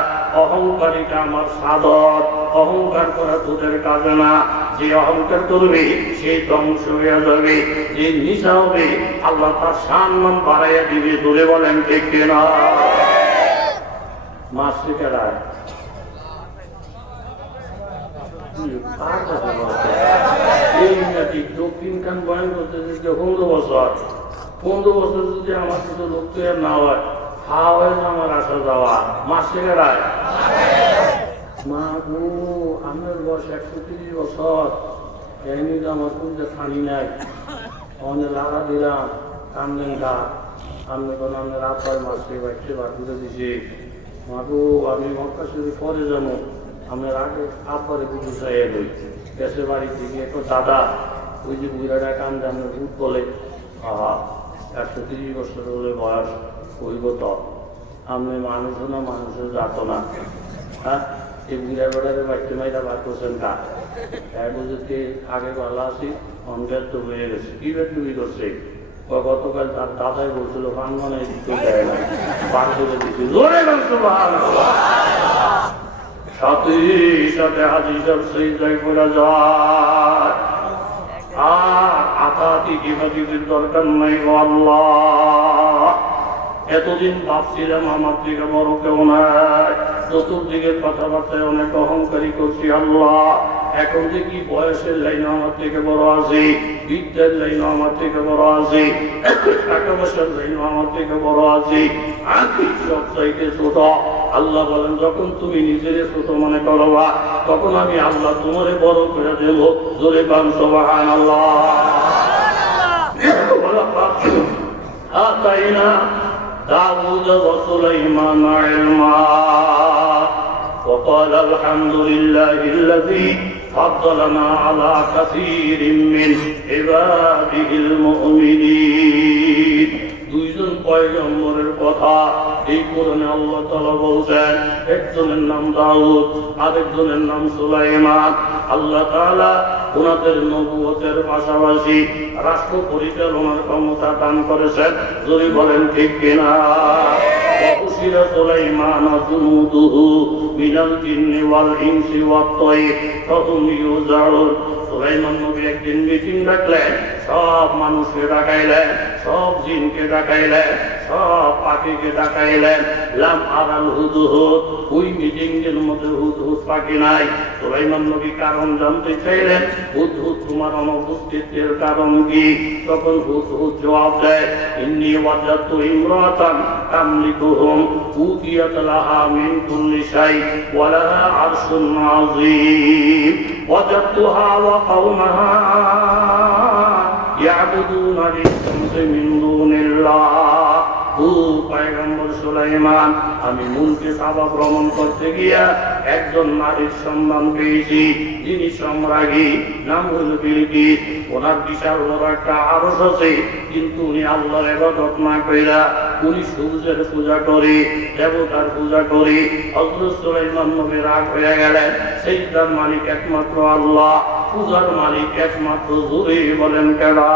অহংকারিতা আমার সাদত, অহংকার করা তোদের কাজে না। যে অহংকার করবে সে ধ্বংস হয়ে যাবে, যে নিশা হবে আল্লাহ তার সম্মান বাড়াইয়া দিবে। ধরে বলেন ঠিক কিনা? মাসিকেরা এই নাকি দক্ষিণ খান বয়ান করতেছে যে 15 বছর যদি আমার কিছু লোক তৈরি না হয়, খাওয়া হয় না আমার আসা যাওয়া। মাসিকেরায় মা গো, আমার বয়স 130 বছর, এমনি তো আমার খুঁজে খানি নাই, অনেক লাগা দিলাম কান্দেন গা, আমি কোনো আমি রাত হয় মাসে বাচ্চে বার করে দিছি। মা গো, আমি মক্কা শরীফ পরে যাবো, আমার আগে আপরে কিছু চাইয়ে লই গ্যাসের বাড়ি থেকে। একটু দাদা ওই যে বুড়াটা কান্দে আমরা ভূত বলে, 130 বছর হলে বয়স হইব তো, আমি মানুষও না মানুষও যাত না। হ্যাঁ, এই বুড়া বেড়ারে বাচ্চা মাইরা বার করছেন কা বুঝতে আগে ভালো আছি, অন্ধের তো হয়ে গেছে। কি বেটুবি করছে? গতকাল তার দাদাই বলছিল বাংলায় দিতে দেয় না, বার করে দিচ্ছে। জোরে বলছো সাথে সাথে হাদিসের সিজদায় পড়া যায়। আর আতাতি কিমাতিদের দরকার নাই। আল্লাহ, এতদিন ভাবছিলাম আমার থেকে বড় কেউ নাই, চতুর্দিকে কথাবার্তায় অনেক অহংকারী করছি। আল্লাহ, এখন দেখি বয়সের লাইন আমার থেকে বড় আছে, বিদ্যার লাইন আমার থেকে বড় আছে, টাকা পয়সার লাইন আমার থেকে বড় আছে, আমি সব চাইতে ছোট। আল্লাহ বলেন, যখন তুমি নিজের ছোট মনে করবা, তখন আমি আল্লাহ তোমারে বড় করে দেব। জোরে পান সুবহানাল্লাহ। আতাইনা দাউদ ওয়া সুলাইমানা ইলমা وقال الحمد لله الذي فضلنا على كثير من عباده المؤمنين। দুইজন পয়গম্বরের কথা এই কোরআনে আল্লাহ তাআলা বলছেন। একজনের নাম দাউদ, আরেকজনের নাম সুলাইমান। আল্লাহ তাআলা ওনাদের নবুয়তের পাশাপাশি রাষ্ট্র পরিচালনার ক্ষমতা দান করেছেন। যদি বলেন ঠিক কিনা? وأسر سليمان جنوده من الجن والإنس والطير فهم يوزعون। সুলাইমান নবী একদিন মিটিং ডাকলেন, সব মানুষকে ডাকাইলেন, সব জিনকে ডাকাইলেন, সব পাখিকে ডাকাইলেন। লাম আরাল হুদহুদ, ওই মিটিং এর মধ্যে হুদহুদ পাখি নাই। সুলাইমান নবী কারণ জানতে চাইলেন, হুদহুদ তোমার অনুপস্থিতির কারণ কি? তখন হুদহুদ জবাব দেয়, ইন্নী ওয়াজাদতু ইমরাতান তামলিকুহুম উতিয়াত লাহা মিন কুল্লি শাই ওয়া লাহা আরশুন আযীম ওয়াজাদতুহা ওয়া قومها يعبدون الشمس من دون الله। পয়গম্বর সুলাইমান, আমি মুলকে সাবা ভ্রমণ করতে গিয়া একজন নারীর সন্ধান পেয়েছি, যিনি সম্রাজ্ঞী, নাম হল বিলকিস। ওনার বিশাল বড় একটা আরশ আছে, কিন্তু উনি আল্লাহর ইবাদত না কইরা উনি সূর্যের পূজা করে, দেবতার পূজা করে। হযরত সুলাইমান নবী রাগ হয়ে গেলেন। সিজদার মালিক একমাত্র আল্লাহ, পূজার মালিক একমাত্র। জোরে বলেন কেডা?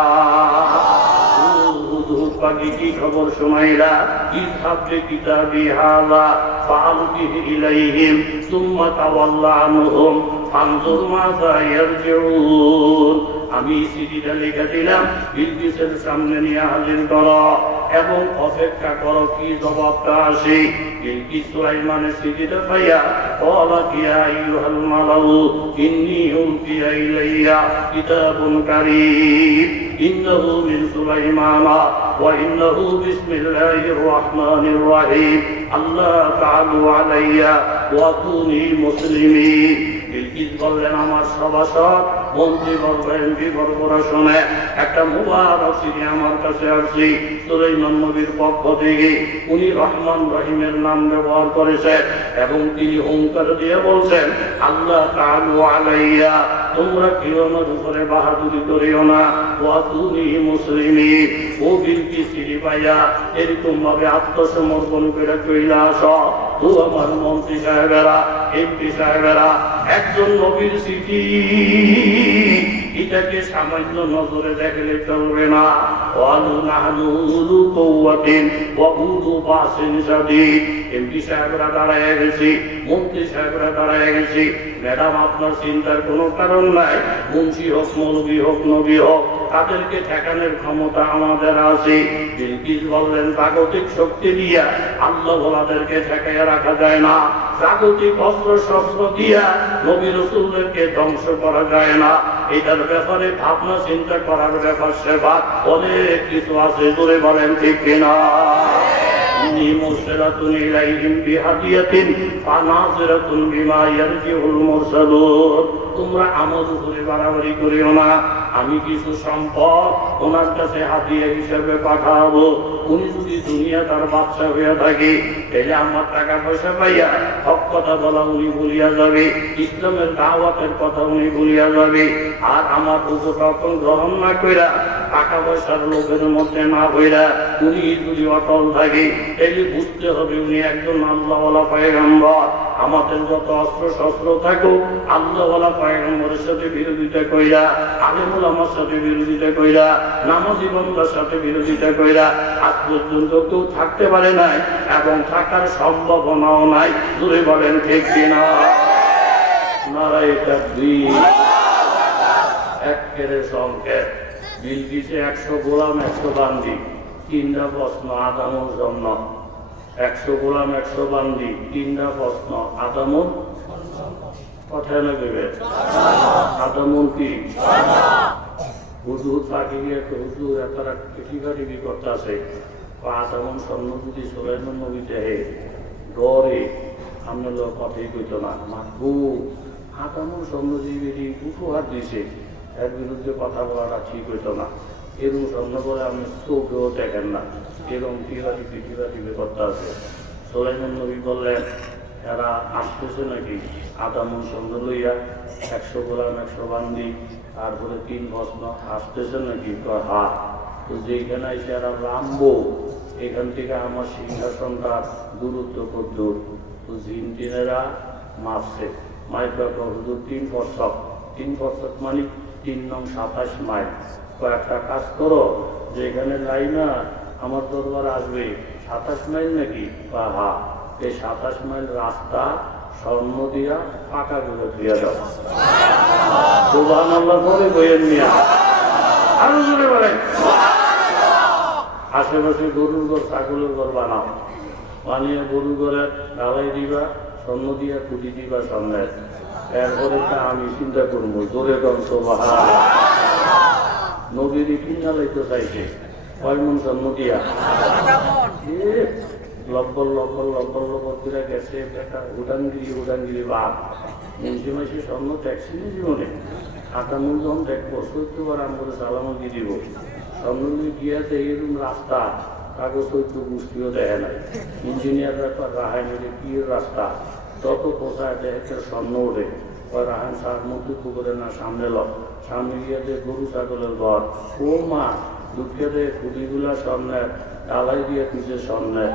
হুদহুদ পাখি কি খবর শোনাইলা? ইযহাব বিকিতাবি হাযা ফাআলকিহি ইলাইহিম সুম্মা তাওয়াল্লা আনহুম ফানজুর মাযা ইয়ারজিউন। আমি চিঠিটা লিখে দিলাম, বিলকিসের সামনে নিয়ে হাজির করো এবং অপেক্ষা করো কি জবাবটা আসে। বিলকিস সুলাইমানের চিঠিটা পাইয়া ক্বালাত ইয়া আইয়ুহাল মালাউ ইন্নী উলকিয়া ইলাইয়া কিতাবুন কারীম ইন্নাহু মিন সুলাইমানা ওয়া ইন্নাহু বিসমিল্লাহির রাহমানির রাহিম আল্লাহ তাআলু আলাইয়া ওয়া কুনি মুসলিমিন। বিলকিস বললেন, আমার সভাসদ মন্ত্রীবর্গ এমপিবর্গরা শুনে একটা মুবারক চিঠি আমার কাছে আসছে সুলাইমান নবীর পক্ষ থেকে। উনি রহমান রহিমের নাম ব্যবহার করেছেন এবং তিনি হুঙ্কার দিয়ে বলছেন, আল্লাহ তাআলু আলাইয়া, তোমরা কেউ আমার উপরে বাহাদুরি করিও না, ওয়া কুনি মুসলিমিন। ও বিলকিস চিঠি পাইয়া এরকম ভাবে আত্মসমর্পণ করে চলে আসো। ও আমার মন্ত্রী সাহেবেরা, এমপি সাহেবেরা, একজন নবীর চিঠি, এটাকে সামান্য নজরে দেখলে চলবে না। ওয়ালু নাহনু উলু কুওয়াতিন ওয়া উলু বাসিন শাদীদ। এমপি সাহেবরা দাঁড়ায় গেছি, মন্ত্রী সাহেবরা দাঁড়ায় গেছি, ম্যাডাম আপনার চিন্তার কোনো কারণ নাই, মুন্সি হোক, মৌলবী হোক, নবী হোক, তাদেরকে ঠেকানোর ক্ষমতা আমাদের আছে। বিলকিস বললেন, জাগতিক শক্তি দিয়া আল্লাহ ওয়ালাদেরকে ঠেকাইয়া রাখা যায় না, জাগতিক অস্ত্র শস্ত্র দিয়া নবী রাসূলদেরকে ধ্বংস করা যায় না। এটার ব্যাপারে ভাবনা চিন্তা করার ব্যাপার সেবা অনেক কিছু আছে, জোরে বলেন ঠিক কিনা? মুরসালাতুন ইলাইহিম বিহাদিয়াতিন ফানাযিরাতুন বিমা ইয়ারজিউল মুরসালুন। তোমরা আমার উপরে বাড়াবাড়ি করিও না, আমি কিছু সম্পদ ওনার কাছে হাদিয়া হিসেবে পাঠাবো। উনি যদি দুনিয়া তার বাদশা হইয়া থাকে, তাহলে আমার টাকা পয়সা পাইয়া হক কথা বলা উনি ভুলিয়া যাবে, ইসলামের দাওয়াতের কথা উনি ভুলিয়া যাবে। আর আমার উপকরণ গ্রহণ না কইরা, টাকা পয়সার লোকের মধ্যে না হইরা উনি যদি অটল থাকে, তাহলে বুঝতে হবে উনি একজন আল্লাহওয়ালা পয়গম্বর। আমাদের যত অস্ত্র শস্ত্র থাকুক, আল্লাহওয়ালা পয়গম্বরের সাথে বিরোধিতা কইরা, আলেমুল আমার সাথে বিরোধিতা কইরা, নামাজি বান্দার সাথে বিরোধিতা কইরা আজ পর্যন্ত কেউ থাকতে পারে নাই এবং থাকার সম্ভাবনাও নাই। জোরে বলেন ঠিক কিনা? নারায়ে তাকবীর। একের সংকেত, বিলকিসে 100 গোলাম 100 বান্দি, 3টা প্রশ্ন আদমের জন্য। 100 গোলাম 100 বান্দি, 3টা প্রশ্ন আদমর কথায় না দেবে। আদমর কি হুজুর পাখি গিয়ে হুজুর এতারা টিকাটিকি করতে আছে, আদমন স্বর্ণ যদি সুলাইমান নবীতে হে ডরে আপনার কথাই কইত না। মাহবু আদমন স্বর্ণজীবী উপহার দিছে, এর বিরুদ্ধে কথা বলাটা ঠিক হইতো না। এরকম স্বর্ণ করে আপনি চোখেও দেখেন না, এরকম টিকাটিকি করতে আছে। সুলাইমান নবী বললেন, এরা আসতেছে নাকি আদামন স্বর্ণ লইয়া, 100 গোলাম 100 বান্দি, তারপরে 3 প্রশ্ন, আসতেছে নাকি? হা। তো যেখানে এসে এরা রামবো, এখান থেকে আমার সিংহাসনটা দূরত্ব কদ্দূর। তো জিনটিনেরা মাপছে, মাইকা হুজুর 3 পর্ষক, 3 পর্ষক মানে 3 নং 27 মাইল। কয়েকটা কাজ করো, যেখানে লাইনা আমার দরবার আসবে 27 মাইল নাকি? হা। এই 27 মাইল রাস্তা স্বর্ণ দিয়া পাকা করে দিয়া দাও। সুবহানাল্লাহ বলে বইয়ের মিয়া আরো জোরে বলেন। আশেপাশে গরুর ঘর, ছাগলের ঘর বানাও, বানিয়ে গরুর ঘরে ঢালাই দিবা, স্বর্ণ দিয়া খুঁটি দিবা স্বর্ণের। এরপরে আমি চিন্তা করবো, জোরে কম সুবহানাল্লাহ। নবীর কিনা লাইতে চাইছে, 6 মণ স্বর্ণ দিয়া লব্বর লব্বর লব্বর লব্বর করে গেছে। একটা উডানগিরি বাপ মুন্সি মাসি স্বর্ণ ট্যাক্সি জীবনে আটামূল যখন দেখবো 14 বার আম করে সালামও দিয়ে দিব। স্বর্ণ গিয়াতে এরকম রাস্তা কাগজ 14 গোষ্ঠীও দেখে নাই। ইঞ্জিনিয়াররা রাহায় মিলে কি রাস্তা, তত কোথায় দেখে স্বর্ণ ওঠে। রাহান সার মধ্যে পুকুরে না সামনে সামনে গিয়ে যে গরু ছাগলের ঘর, ও মা দুঃখে দে খুঁটিগুলা স্বর্ণের, ডালাই দিয়ে পিছিয়ে স্বর্ণের।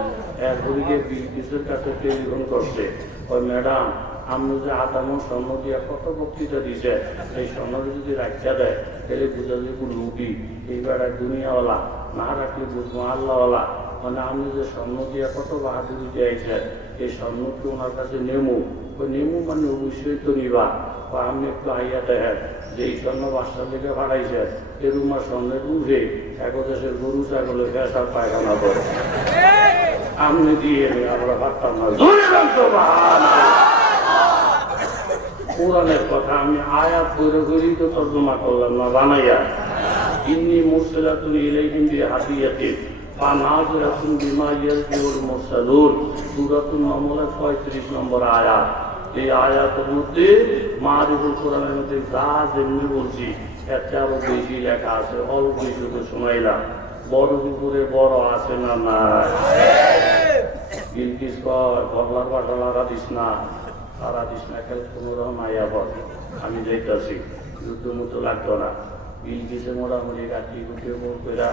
এরপরে গিয়ে বিলকিসের কাছে টেলিফোন করছে, ওই ম্যাডাম আপনি যে আদামন স্বর্ণ দিয়ে কত বক্তৃতা দিছে, এই স্বর্ণকে যদি রাখা দেয় তাহলে বুঝা যাবে লুটি। এই বেড়ায় দুনিয়াওয়ালা, না রাখলে বুঝবো আল্লাহওয়ালা। মানে আপনি যে স্বর্ণ দিয়ে কত বাহাদুরি দিয়েছে, এই স্বর্ণকে ওনার কাছে নেমু। ওই নেমু মানে অবশ্যই তো নিবা, বা আপনি একটু আইয়া দেখেন যে এই স্বর্ণ বাচ্চা থেকে ভাড়াইছে, এরুমার স্বর্ণের উঠে এক দেশের গরু ছাগলের পেশার পায়খানা করে আপনি দিয়ে আমরা ভাবতাম না। কোরআনের কথা আমি আয়াত করে করেই তো তর্জমা করলাম না বানাইয়া। ইন্নী মুরসালাতুন ইলাইহিম বিহাদিয়াতিন ফানাযিরাতুন বিমা ইয়ারজিউল মুরসালুন। সূরাতুন নামলের 35 নম্বর আয়াত। এই আয়াতের মধ্যে মারিফুল কোরআনের মধ্যে যা যেমনি বলছি এর চেয়ে আরো বেশি লেখা আছে, অল্প শুধু শোনাইলাম। বড় পুকুরে বড় আছে না নাই? বিলকিস কর বদলার বাটা লাগা দিস না, সারা দিস না, খেল কোনো রকম আইয়া বল আমি যাইতেছি, যুদ্ধ মতো লাগতো না। বিলকিসে মোটামুটি গাছি গুটিয়ে মোট করে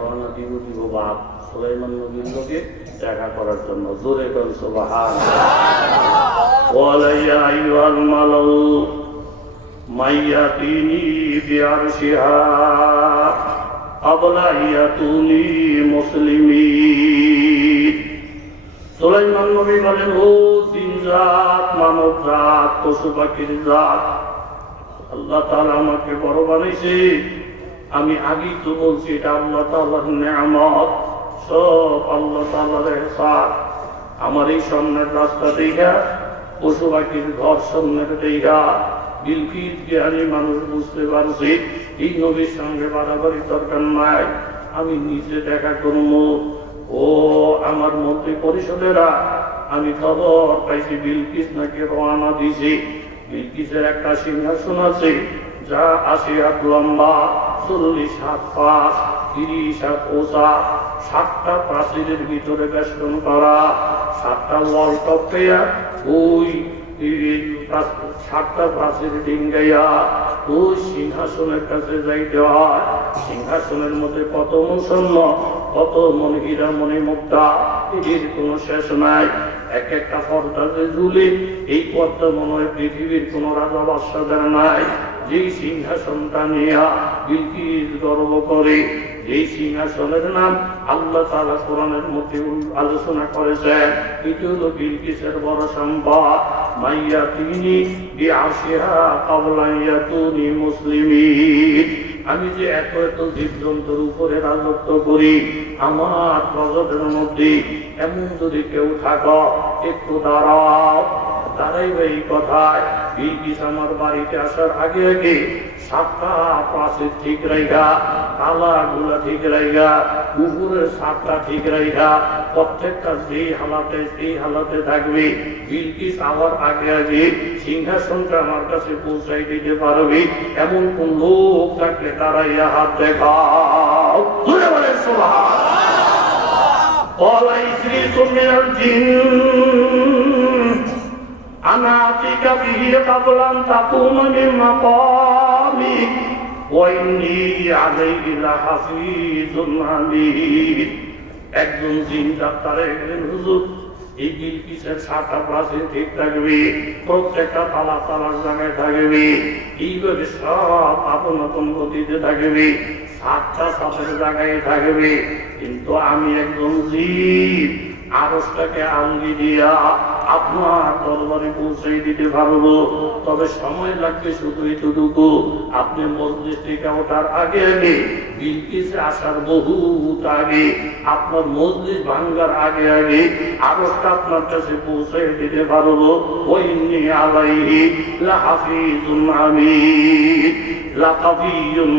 রওনা দিব বাপ সুলাইমান নবীর লোকে দেখা করার জন্য। জোরে কর সুবহানাল্লাহ। قال يا أيها الملأ من يأتيني بعرشها قبل أن يأتوني مسلمين সুলাইমান নবী বলেন, ও জিন জাত, মানব জাত, পশু পাখির জাত, আল্লাহ তাআলা আমাকে বড় বানাইছে। আমি আগেই তো বলছি এটা আল্লাহ তাআলার নেয়ামত, সব আল্লাহ তাআলার ইহসান। আমার এই সামনের রাস্তা দেখা, পশু পাখির ঘর সামনের দেখা বিলকিস জ্ঞানী মানুষ বুঝতে পারছি এই নবীর সঙ্গে বাড়াবাড়ি দরকার নাই, আমি নিজে দেখা করবো। ও আমার মন্ত্রী পরিষদেরা, আমি খবর পাইছি বিলকিস নাকি রওনা দিয়েছি। বিলকিসের একটা সিংহাসন আছে যা ৮০ হাত লম্বা, ৪০ হাত পাশ, ৩০ হাত ওসা, ৭টা প্রাচীরের ভিতরে বেষ্টন করা, ৭টা ওয়াল টপকাইয়া ওই ৭টা প্রাচীর ডিঙ্গাইয়া ওই সিংহাসনের কাছে যাইতে হয়। সিংহাসনের মধ্যে কত মন স্বর্ণ, কত মন হীরা, মণি মুক্তা, এর কোনো শেষ নাই। এক একটা পর্দা যে ঝুলে, এই পর্দা মনে হয় পৃথিবীর কোন রাজা বাদশাদের নাই। যেই সিংহাসনটা নিয়া বিলকিস গর্ব করে, যেই সিংহাসনের নাম আল্লাহ তাআলা কোরআনের মধ্যে আলোচনা করেছেন, এটি হলো বিলকিসের বড় সম্পদ। মাইয়া তিনি বিআরশিহা ক্বাবলা আন ইয়াতুনি মুসলিমিন। আমি যে এত এত জীবজন্তুর উপরে রাজত্ব করি, আমার প্রজনের মধ্যে এমন যদি কেউ থাকো, একটু দাঁড়াও। দাঁড়াইবে এই কথায় বিলকিস আমার বাড়িতে আসার আগে আগে ৭টা প্রাচীর ঠিক রাইগা, তালা গুলা ঠিক রাইগা, উপরের ৭টা ঠিক রাইগা, প্রত্যেকটা যেই হালাতে থাকবে। বিলকিস আমার আগে আগে সিংহাসনটা আমার কাছে পৌঁছাই দিতে পারবে, এমন কোন লোক থাকলে তারা ইয়া হাত দেখাও। قال عفريت من الجن أنا آتيك به قبل أن تقوم من مقامك وإني عليه لحفيظ عليم। একজন জিন ডাক্তারে গেলেন, হুজুর এই বিলকিসের ৭টা প্রাচীর ঠিক থাকবে, প্রত্যেকটা তালা তালার জায়গায় থাকবে, এইভাবে সব আপন আপন গতিতে থাকবে, ৭টা সাপের জায়গায় থাকবে। কিন্তু আমি একজন জীব, আরশটাকে আঙ্গি দিয়া আপনার দরবারে পৌঁছে দিতে পারবো, তবে সময় লাগবে শুধু এতটুকু। আপনি মসজিদ থেকে ওঠার আগে আগে, বিলকিসে আসার বহুত আগে, আপনার মসজিদ ভাঙ্গার আগে আগে আরশটা আপনার কাছে পৌঁছে দিতে পারবো। ওয়াইন্নী আলাইহি লাহাফিজুন আমিন, লাকাবিয়ুন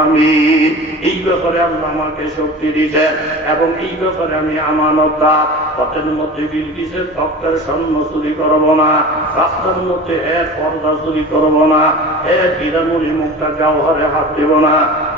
আমিন। এই ব্যাপারে আল্লাহ আমাকে শক্তি দিয়েছেন এবং এই ব্যাপারে আমি আমানতদার। পথের মধ্যে বিলকিসের তক্তের স্বর্ণ চুরি করবো না, রাস্তার মধ্যে পর্দা চুরি করবো না, হীরামণি মুক্তা জওহরে হাত দেব না।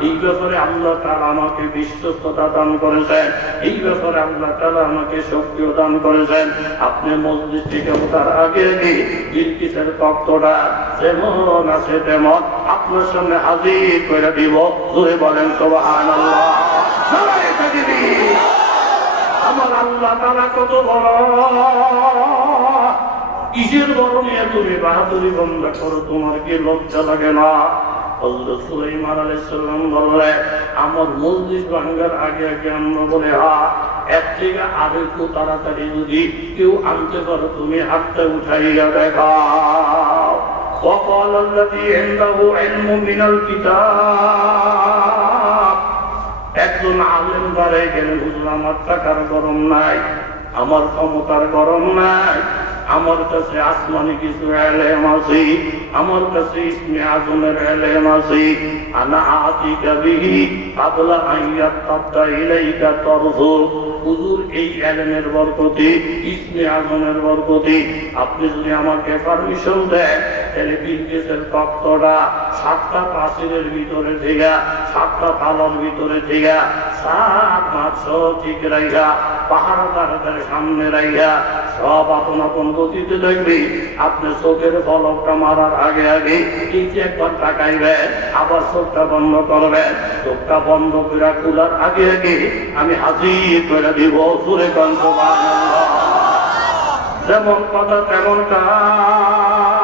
এই ব্যাপারে আল্লাহ তাআলা আমাকে বিশ্বস্ততা দান করেছেন, এই ব্যাপারে আল্লাহ তাআলা আমাকে শক্তিও দান করেছেন। আপনি মসজিদ থেকে ওঠার আগে আগে বিলকিসের তক্তটা যেমন আছে তেমন আপনার সামনে হাজির করে দিব। জোরে বলেন সুবহানাল্লাহ। আমার আল্লাহ তাআলা কত বড়, কিসের বড় নিয়ে তুমি বাহাদুরি বন্ধ করো, তোমার কি লজ্জা লাগে না? হযরত সুলাইমান আলাইহিস সালাম বললেন, আমার মসজিদ ভাঙ্গার আগে আগে আমরা বলে এর থেকে আর একটু তাড়াতাড়ি যদি কেউ আনতে পারো, তুমি হাতটা উঠাইয়া দেখাও। وقال الذي عنده علم من الكتاب, একজন আলেম বাড়াই গেলেন, হুজুর আমার টাকার গরম নাই, আমার ক্ষমতার গরম নাই, আমার কাছে আসমানি কিছু ইলম আছে, আমার কাছে ইসমে আযমের ইলম আছে। আনা আতিকা বিহি ক্বাবলা আন ইয়াতাদ্দা ইলাইকা তারজু। হুজুর এই ইলমের বরকতে, ইসমে আযমের বরকতে আপনি যদি আমাকে পারমিশন দেন, তাহলে বিলকিসের তক্তটা ৭টা প্রাচীরের ভিতরে থেকে, ৭টা তালার ভিতরে থেকে, ৭ মাস ঠিক রাইগা, পাহাড়দারদের সামনে রাইগা সব আপন আপন গতিতে দেখবি। আপনি চোখের পলকটা মারার আগে আগে এই যে একবার তাকাইবেন, আবার চোখটা বন্ধ করবেন, চোখটা বন্ধ করে খোলার আগে আগে আমি হাজির করে দিব। সুরে কণ্ঠ সুবহানাল্লাহ। যেমন কথা তেমন কাজ।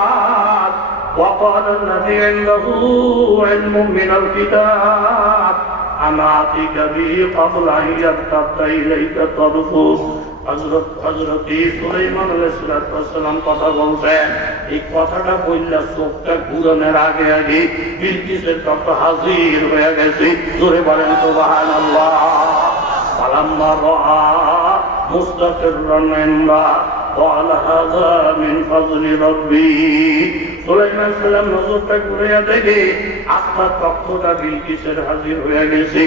وقال الذي عنده علم من الكتاب أنا آتيك به قبل أن يرتد إليك طرفك। হযরত সুলাইমান আলাইহিস সালাম কথা বলছেন, এই কথাটা বললা চোখটা ঘুরানোর আগে আগে বিলকিসের তত্ত্ব হাজির হয়ে গেছে। জোরে বলেন সুবহানাল্লাহ। ফালাম্মা রাআ মুস্তাকিররান ইনদা قال هذا من فضل ربي। সুলাইমান সালাম নজরটা ঘুরিয়ে দেখে আপনার তত্ত্বটা বিলকিসের হাজির হয়ে গেছে।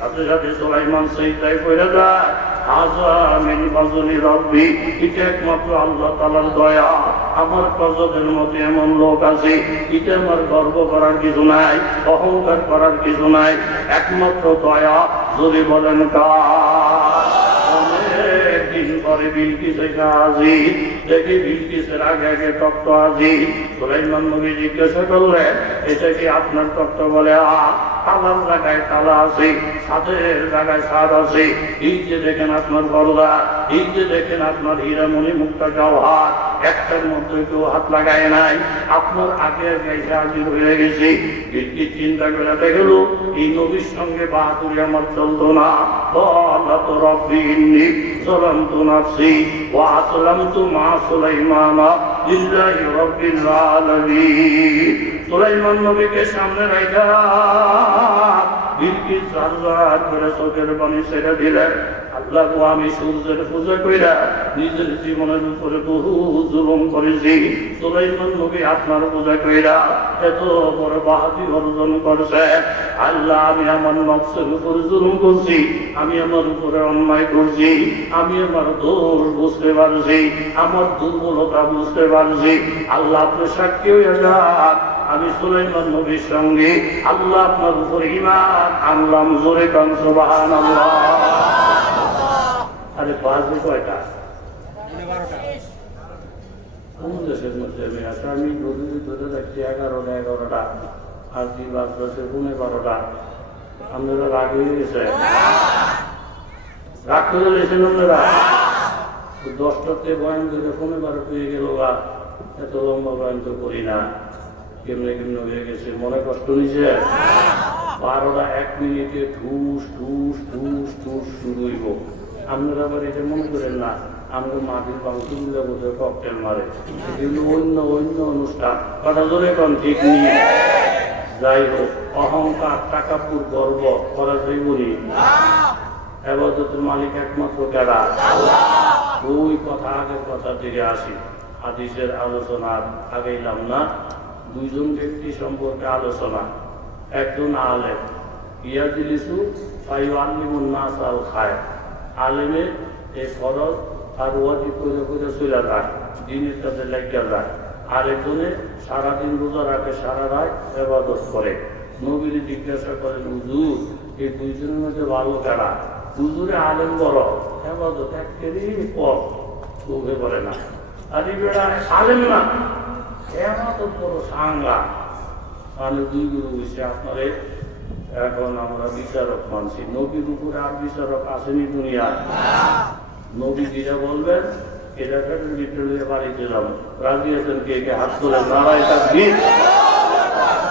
সাথে সাথে সুলাইমান সিজদায় পড়ে যায়, হাযা মিন ফাযলি রাব্বি, এটা একমাত্র আল্লাহ তাআলার দয়া। আমার প্রজাদের মধ্যে এমন লোক আছে, এটা আমার গর্ব করার কিছু নাই, অহংকার করার কিছু নাই, একমাত্র দয়া। যদি বলেন কার? দিন পরে বিলকিস হাজির, দেখি বিলকিসের আগে আগে তত্ত্ব হাজির। সুলাইমান নবী জিজ্ঞাসা করলেন, এটা কি আপনার তত্ত্ব? বলে তালার জায়গায় তালা আছে, ছাদের জায়গায় ছাদ আছে। এই যে দেখেন আপনার পর্দা, এই যে দেখেন আপনার হীরামণি মুক্তা জওহার, একটার মধ্যে কেউ হাত লাগায় নাই, আপনার আগে আগে হাজির হয়ে গেছে। বিলকিস চিন্তা করে দেখলো, এই নবীর সঙ্গে বাহাদুরি আমার চলতো না। قالت رب إني ظلمت نفسي وأسلمت مع سليمان لله رب العالمين। সুলাইমান নবীকে সামনে রাখা বিলকিস জারজার করে চোখের পানি ছেড়ে দিলেন। আল্লাহ গো, আমি সূর্যের পূজা কইরা নিজের জীবনের উপরে বহু জুলুম করেছি। সুলাইমান নবী আপনার পূজা কইরা এত বড় বাহাদুরি অর্জন করছে। আল্লাহ, আমি আমার নফসের উপর জুলুম করছি, আমি আমার উপরে অন্যায় করছি, আমি আমার দোষ বুঝতে পারছি, আমার দুর্বলতা বুঝতে পারছি। আল্লাহ, আপনি সাক্ষী হয়ে যান, আমি সুলাইমান নবীর সঙ্গে আল্লাহ আপনার উপর ঈমান আনলাম। জোরে কান সুবহানাল্লাহ। আরে বাজে কয়টা? কোন দেশের মধ্যে আমি আছি? আমি গভীর ধরে রাখছি 11টা, আর কি বাজছে 12টা। আপনারা রাগ হয়ে গেছে? রাগ করে লেছেন আপনারা? 10টাতে বয়ান করে 15 পেয়ে গেল, বা এত লম্বা বয়ান তো করি না। কেমনে কেমনে হয়ে গেছে, মনে কষ্ট নিছে? 12টা 1 মিনিটে ঠুস ঠুস ঠুস ঠুস শুরু হইব। আপনারা আবার এটা মনে করেন না আমরা মাটির বাংলা বোধহয় ককটেল মারে, কিন্তু অন্য অন্য অনুষ্ঠান কথা জোরে এখন ঠিক নিয়ে যাই হোক। অহংকার, টাকাপুর, গর্ব করা যাইবনি। ইবাদতের মালিক একমাত্র কারা? ওই কথা আগের কথা থেকে আসি। হাদিসের আলোচনা আগেইলাম না। দুইজন ব্যক্তি সম্পর্কে আলোচনা। একজন আলেম, ইয়াজলিসু ফায়ুআল্লিমুন নাস আল খায়র। আলেমের এই ফরজ আর ওয়াজিব করে করে চলে যায়, দিনের কাছে লেগে যায়। আরেকজনে সারাদিন রোজা রাখে, সারা রাত ইবাদত করে। নবীর জিজ্ঞাসা করেন, হুজুর, এই দুইজনের মধ্যে ভালো কারা? হুজুরে আলেম বড়, ইবাদত একেবারেই কম, মুখে বলে না। আর এই বেড়া আলেম না, ইবাদত বড় সাঙ্গা। মানে দুই গুরু হয়েছে আপনারে। এখন আমরা বিচারক মানছি, নবীর উপরে আর বিচারক আসেনি দুনিয়া। নবী যেটা বলবেন এটা ভিতরে বাড়িতে যাব। রাজি আছেন কে কে? হাত তোলেন, নারায়ে তাকবীর।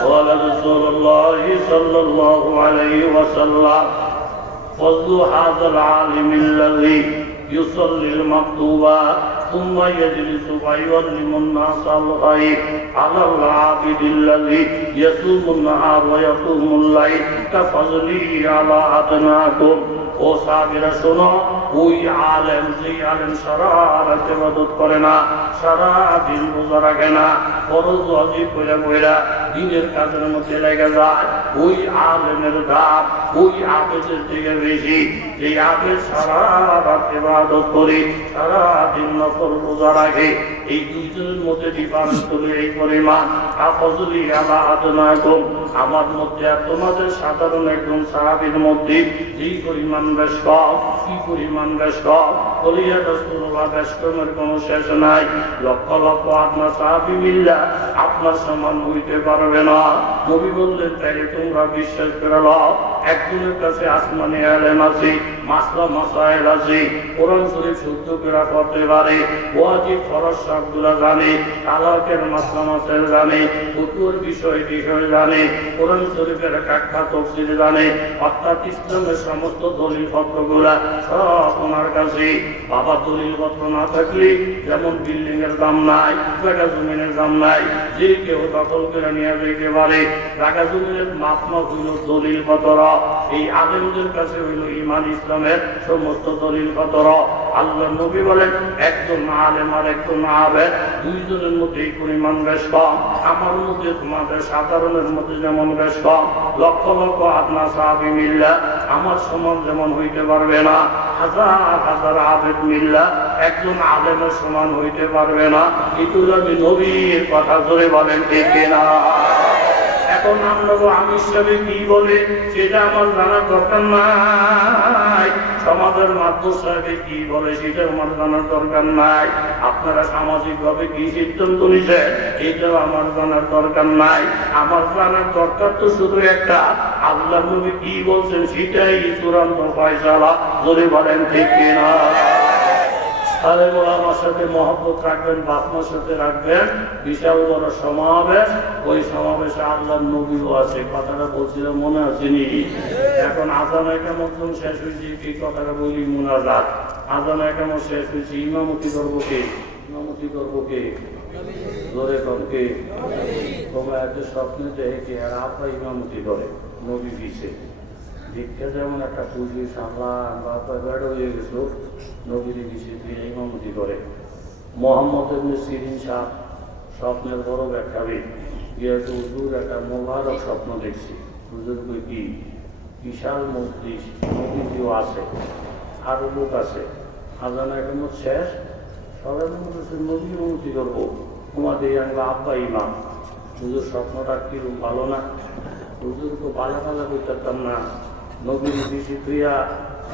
قال رسول الله صلى الله عليه وسلم فضل هذا العالم الذي يصلي المكتوبات ثم يجلس ويعلم الناس الغيب على العابد الذي يصوم النهار ويقوم الليل كفضله على أدناكم। ও সাহাবীরা শোনো, ওই আলেম, যে আলেম সারা রাত ইবাদত করে না, সারা দিন রোজা রাখে না, ফরজ ওয়াজিব কইরা কইরা দিনের কাজের মধ্যে লেগে যায়, ওই আলেমের দাম ওই আবেদের থেকে বেশি। এই আবেদ সারা রাত ইবাদত করে, সারা দিন নফল রোজা রাখে, এই দুইজনের মধ্যে ডিফারেন্স হলো এই পরিমাণ। আফজলি আলা আদনাকুম, আমার মধ্যে আর তোমাদের সাধারণ একজন সাহাবীর মধ্যে যেই পরিমাণ বেশ কম, কি পরিমাণ বেশ কম, বলিয়া রাসূলুল্লাহ বেশ কমের কোনো শেষ নাই। লক্ষ লক্ষ আপনার সাহাবী মিল্লা আপনার সমান হইতে পারবে না। নবী বললেন তাই তোমরা বিশ্বাস করে নাও, একজনের কাছে আসমানি ইলম আছে, মাসলা মাসাইল আছে, কোরআন শরীফ শুদ্ধ করে পড়তে পারে, ওয়াজিব ফরজ সবগুলো জানে, তালাকের মাসলা মাসাইল জানে, ফুতুর বিষয় জানে, কোরআন শরীফের ব্যাখ্যা তাফসীর জানে, অর্থাৎ ইসলামের সমস্ত দলিল পত্রগুলা সব ওনার কাছে। বাবা দলিল পত্র না থাকলে যেমন বিল্ডিং এর দাম নাই, জায়গা জমিনের দাম নাই, যে কেউ দখল করে নিয়ে যেতে পারে। জায়গা জমিনের মাপনা হইল দলিল পত্র, এই আলেমদের কাছে হইল ঈমান ইসলামের সমস্ত দলিল পত্র। আল্লাহ নবী বলেন একজন আলেম আর একজন আবেদ দুইজনের মধ্যে এই পরিমাণ বেশ কম। আমার মধ্যে তোমাদের সাধারণের মধ্যে যেমন বেশ কম, লক্ষ লক্ষ আপনার সাহাবী মিল্লা আমার সমান যেমন হইতে পারবে না, হাজার হাজার আবেদ মিল্লা একজন আলেমের সমান হইতে পারবে না। এগুলো আমি নবীর কথা ধরে বলেন ঠিক না? এখন আমরা আমি হিসাবে কি বলে সেটা আমার জানার দরকার নাই, সমাজের মাধ্যম সাহেবে কি বলে সেটা আমার জানার দরকার নাই, আপনারা সামাজিক ভাবে কি সিদ্ধান্ত নিছেন এটাও আমার জানার দরকার নাই। আমার জানার দরকার তো শুধু একটা, আল্লাহ নবী কি বলছেন সেটাই চূড়ান্ত ফয়সালা। যদি বলেন ঠিক কিনা? তাহলে আমার সাথে মহব্বত রাখবেন, বাপমার সাথে রাখবেন। বিশাল বড় সমাবেশ, ওই সমাবেশে আল্লাহ নবীও আছে, কথাটা বলছিলাম মনে আসেনি? এখন আজান কেমন শেষ হয়েছে, এই কথাটা বলি মুনাজাত। আজান কেমন শেষ হয়েছে, ইমামতি করবো কে? ইমামতি করবো কে? জোরে কর কে? তোমরা এত স্বপ্নে দেখে আর আপা ইমামতি করে নবী পিছে দীক্ষা যেমন একটা পুঁজি সামলা বাপা বেড় হয়ে গেছিল, নবীর পিছিয়ে দিয়ে ইমামতি করে। মোহাম্মদ ইবনে সিরিন সাহ স্বপ্নের বড় ব্যাখ্যাবিদ, যেহেতু হুজুর একটা মোবারক স্বপ্ন দেখছি। হুজুর কই কি বিশাল মজলিস, নবীজিও আছে, আরো লোক আছে, আজান এখন শেষ, সবাই বলতেছে নবী ইমামতি করবো, তোমাদের আমরা আব্বা ইমাম। হুজুর স্বপ্নটা কিরকম ভালো না? হুজুর তো বালা বালা করতাম না, নবীর বেশি তুইয়া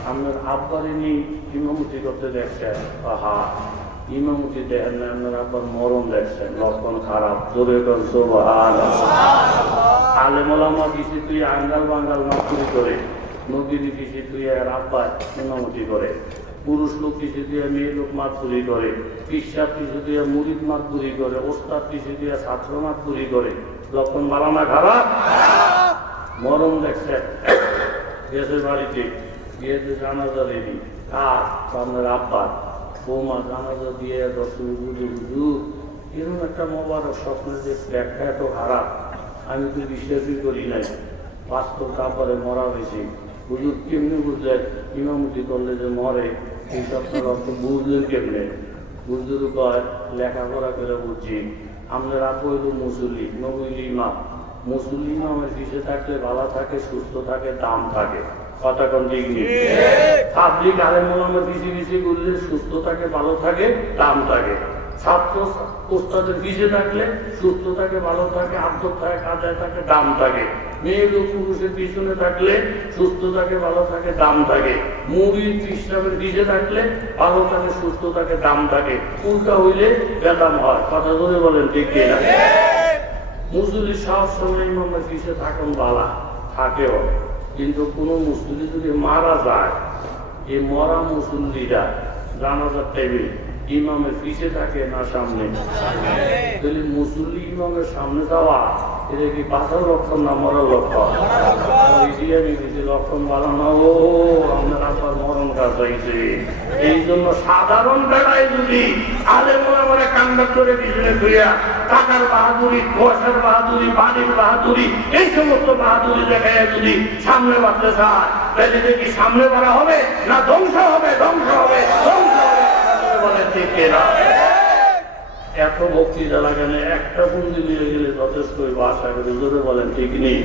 আপনার আব্বারে নিয়ে ইমামতি করতে দেখছেন। হা ইমামতি দেখেন না, আপনার আব্বার মরণ দেখছেন, লক্ষণ খারাপ। জোরে কর সুবহানাল্লাহ। আলেম ওলামা বেশি তুই আঙ্গাল বাঙ্গাল মাতুরি করে, নবীর বেশি তুই আর আব্বা ইমামতি করে। পুরুষ লোক কিছু দিয়ে মেয়ে লোক মাতুরি করে, পিসাব কিছু দিয়ে মুরিদ মাতুরি করে, ওস্তাদ কিছু দিয়ে ছাত্র মাতুরি করে। লক্ষণ ভালো না খারাপ? মরণ দেখছেন, গেছে বাড়িতে গিয়েছে জানাজা রেডি, কার? আপনার আব্বার। বৌমা জানাজা দিয়ে এরকম একটা মোবারক স্বপ্নের যে ব্যাখ্যা এত খারাপ, আমি তো বিশ্বাসই করি নাই। বাস্তব তারপরে মরা হয়েছে। হুজুর কেমনি বুঝলেন ইমামতি করলে যে মরে, এই স্বপ্নের অর্থ বুঝলেন কেমনে? হুজুর কয় লেখাপড়া করে বুঝছি। আপনার আব্বু হইল মুসল্লি, নবীর ইমাম। মুসল্লি ইমামের পিছিয়ে থাকলে ভালো থাকে, সুস্থ থাকে, দাম থাকে। কথা কোন দিক নেই? পাবলিক আলেম ওলামার পিছিয়ে পিছিয়ে করলে সুস্থ থাকে, ভালো থাকে, দাম থাকে। ছাত্র ওস্তাদের পিছিয়ে থাকলে সুস্থ থাকে, ভালো থাকে, আন্তর থাকে, কাজায় থাকে, দাম থাকে। মেয়ে লোক পুরুষের পিছনে থাকলে সুস্থ থাকে, ভালো থাকে, দাম থাকে। মুরিদ ইসলামের পিছিয়ে থাকলে ভালো থাকে, সুস্থ থাকে, দাম থাকে। উল্টা হইলে বেদাম হয়। কথা ধরে বলেন ঠিক কিনা? মুসল্লি সব সময় ইমামের পিছিয়ে থাকুন বালা থাকেও, কিন্তু কোন মুসল্লি যদি মারা যায়, এই মরা মুসল্লিরা জানাজার টেবিল ইমামের পিছিয়ে থাকে না সামনে? যদি মুসল্লি ইমামের সামনে যাওয়া, এটা কি বাঁচার লক্ষণ না মরার লক্ষণ? লক্ষণ ভালো না। ও আপনার আবার মরণ কাজ হয়েছে। এই জন্য সাধারণ বেলায় যদি আলেম ওলামারে কান্ডা করে পিছনে ধুইয়া টাকার বাহাদুরি, পয়সার বাহাদুরি, বাড়ির বাহাদুরি, এই সমস্ত বাহাদুরি দেখায় যদি সামনে বাড়তে চায়, তাহলে দেখি সামনে বাড়া হবে না ধ্বংস হবে? ধ্বংস হবে, ধ্বংস হবে। বলে ঠিক না? এত বক্তৃতা লাগে না, একটা পুঁজি নিয়ে গেলে যথেষ্ট। আশা করি জোরে বলেন ঠিক নেই?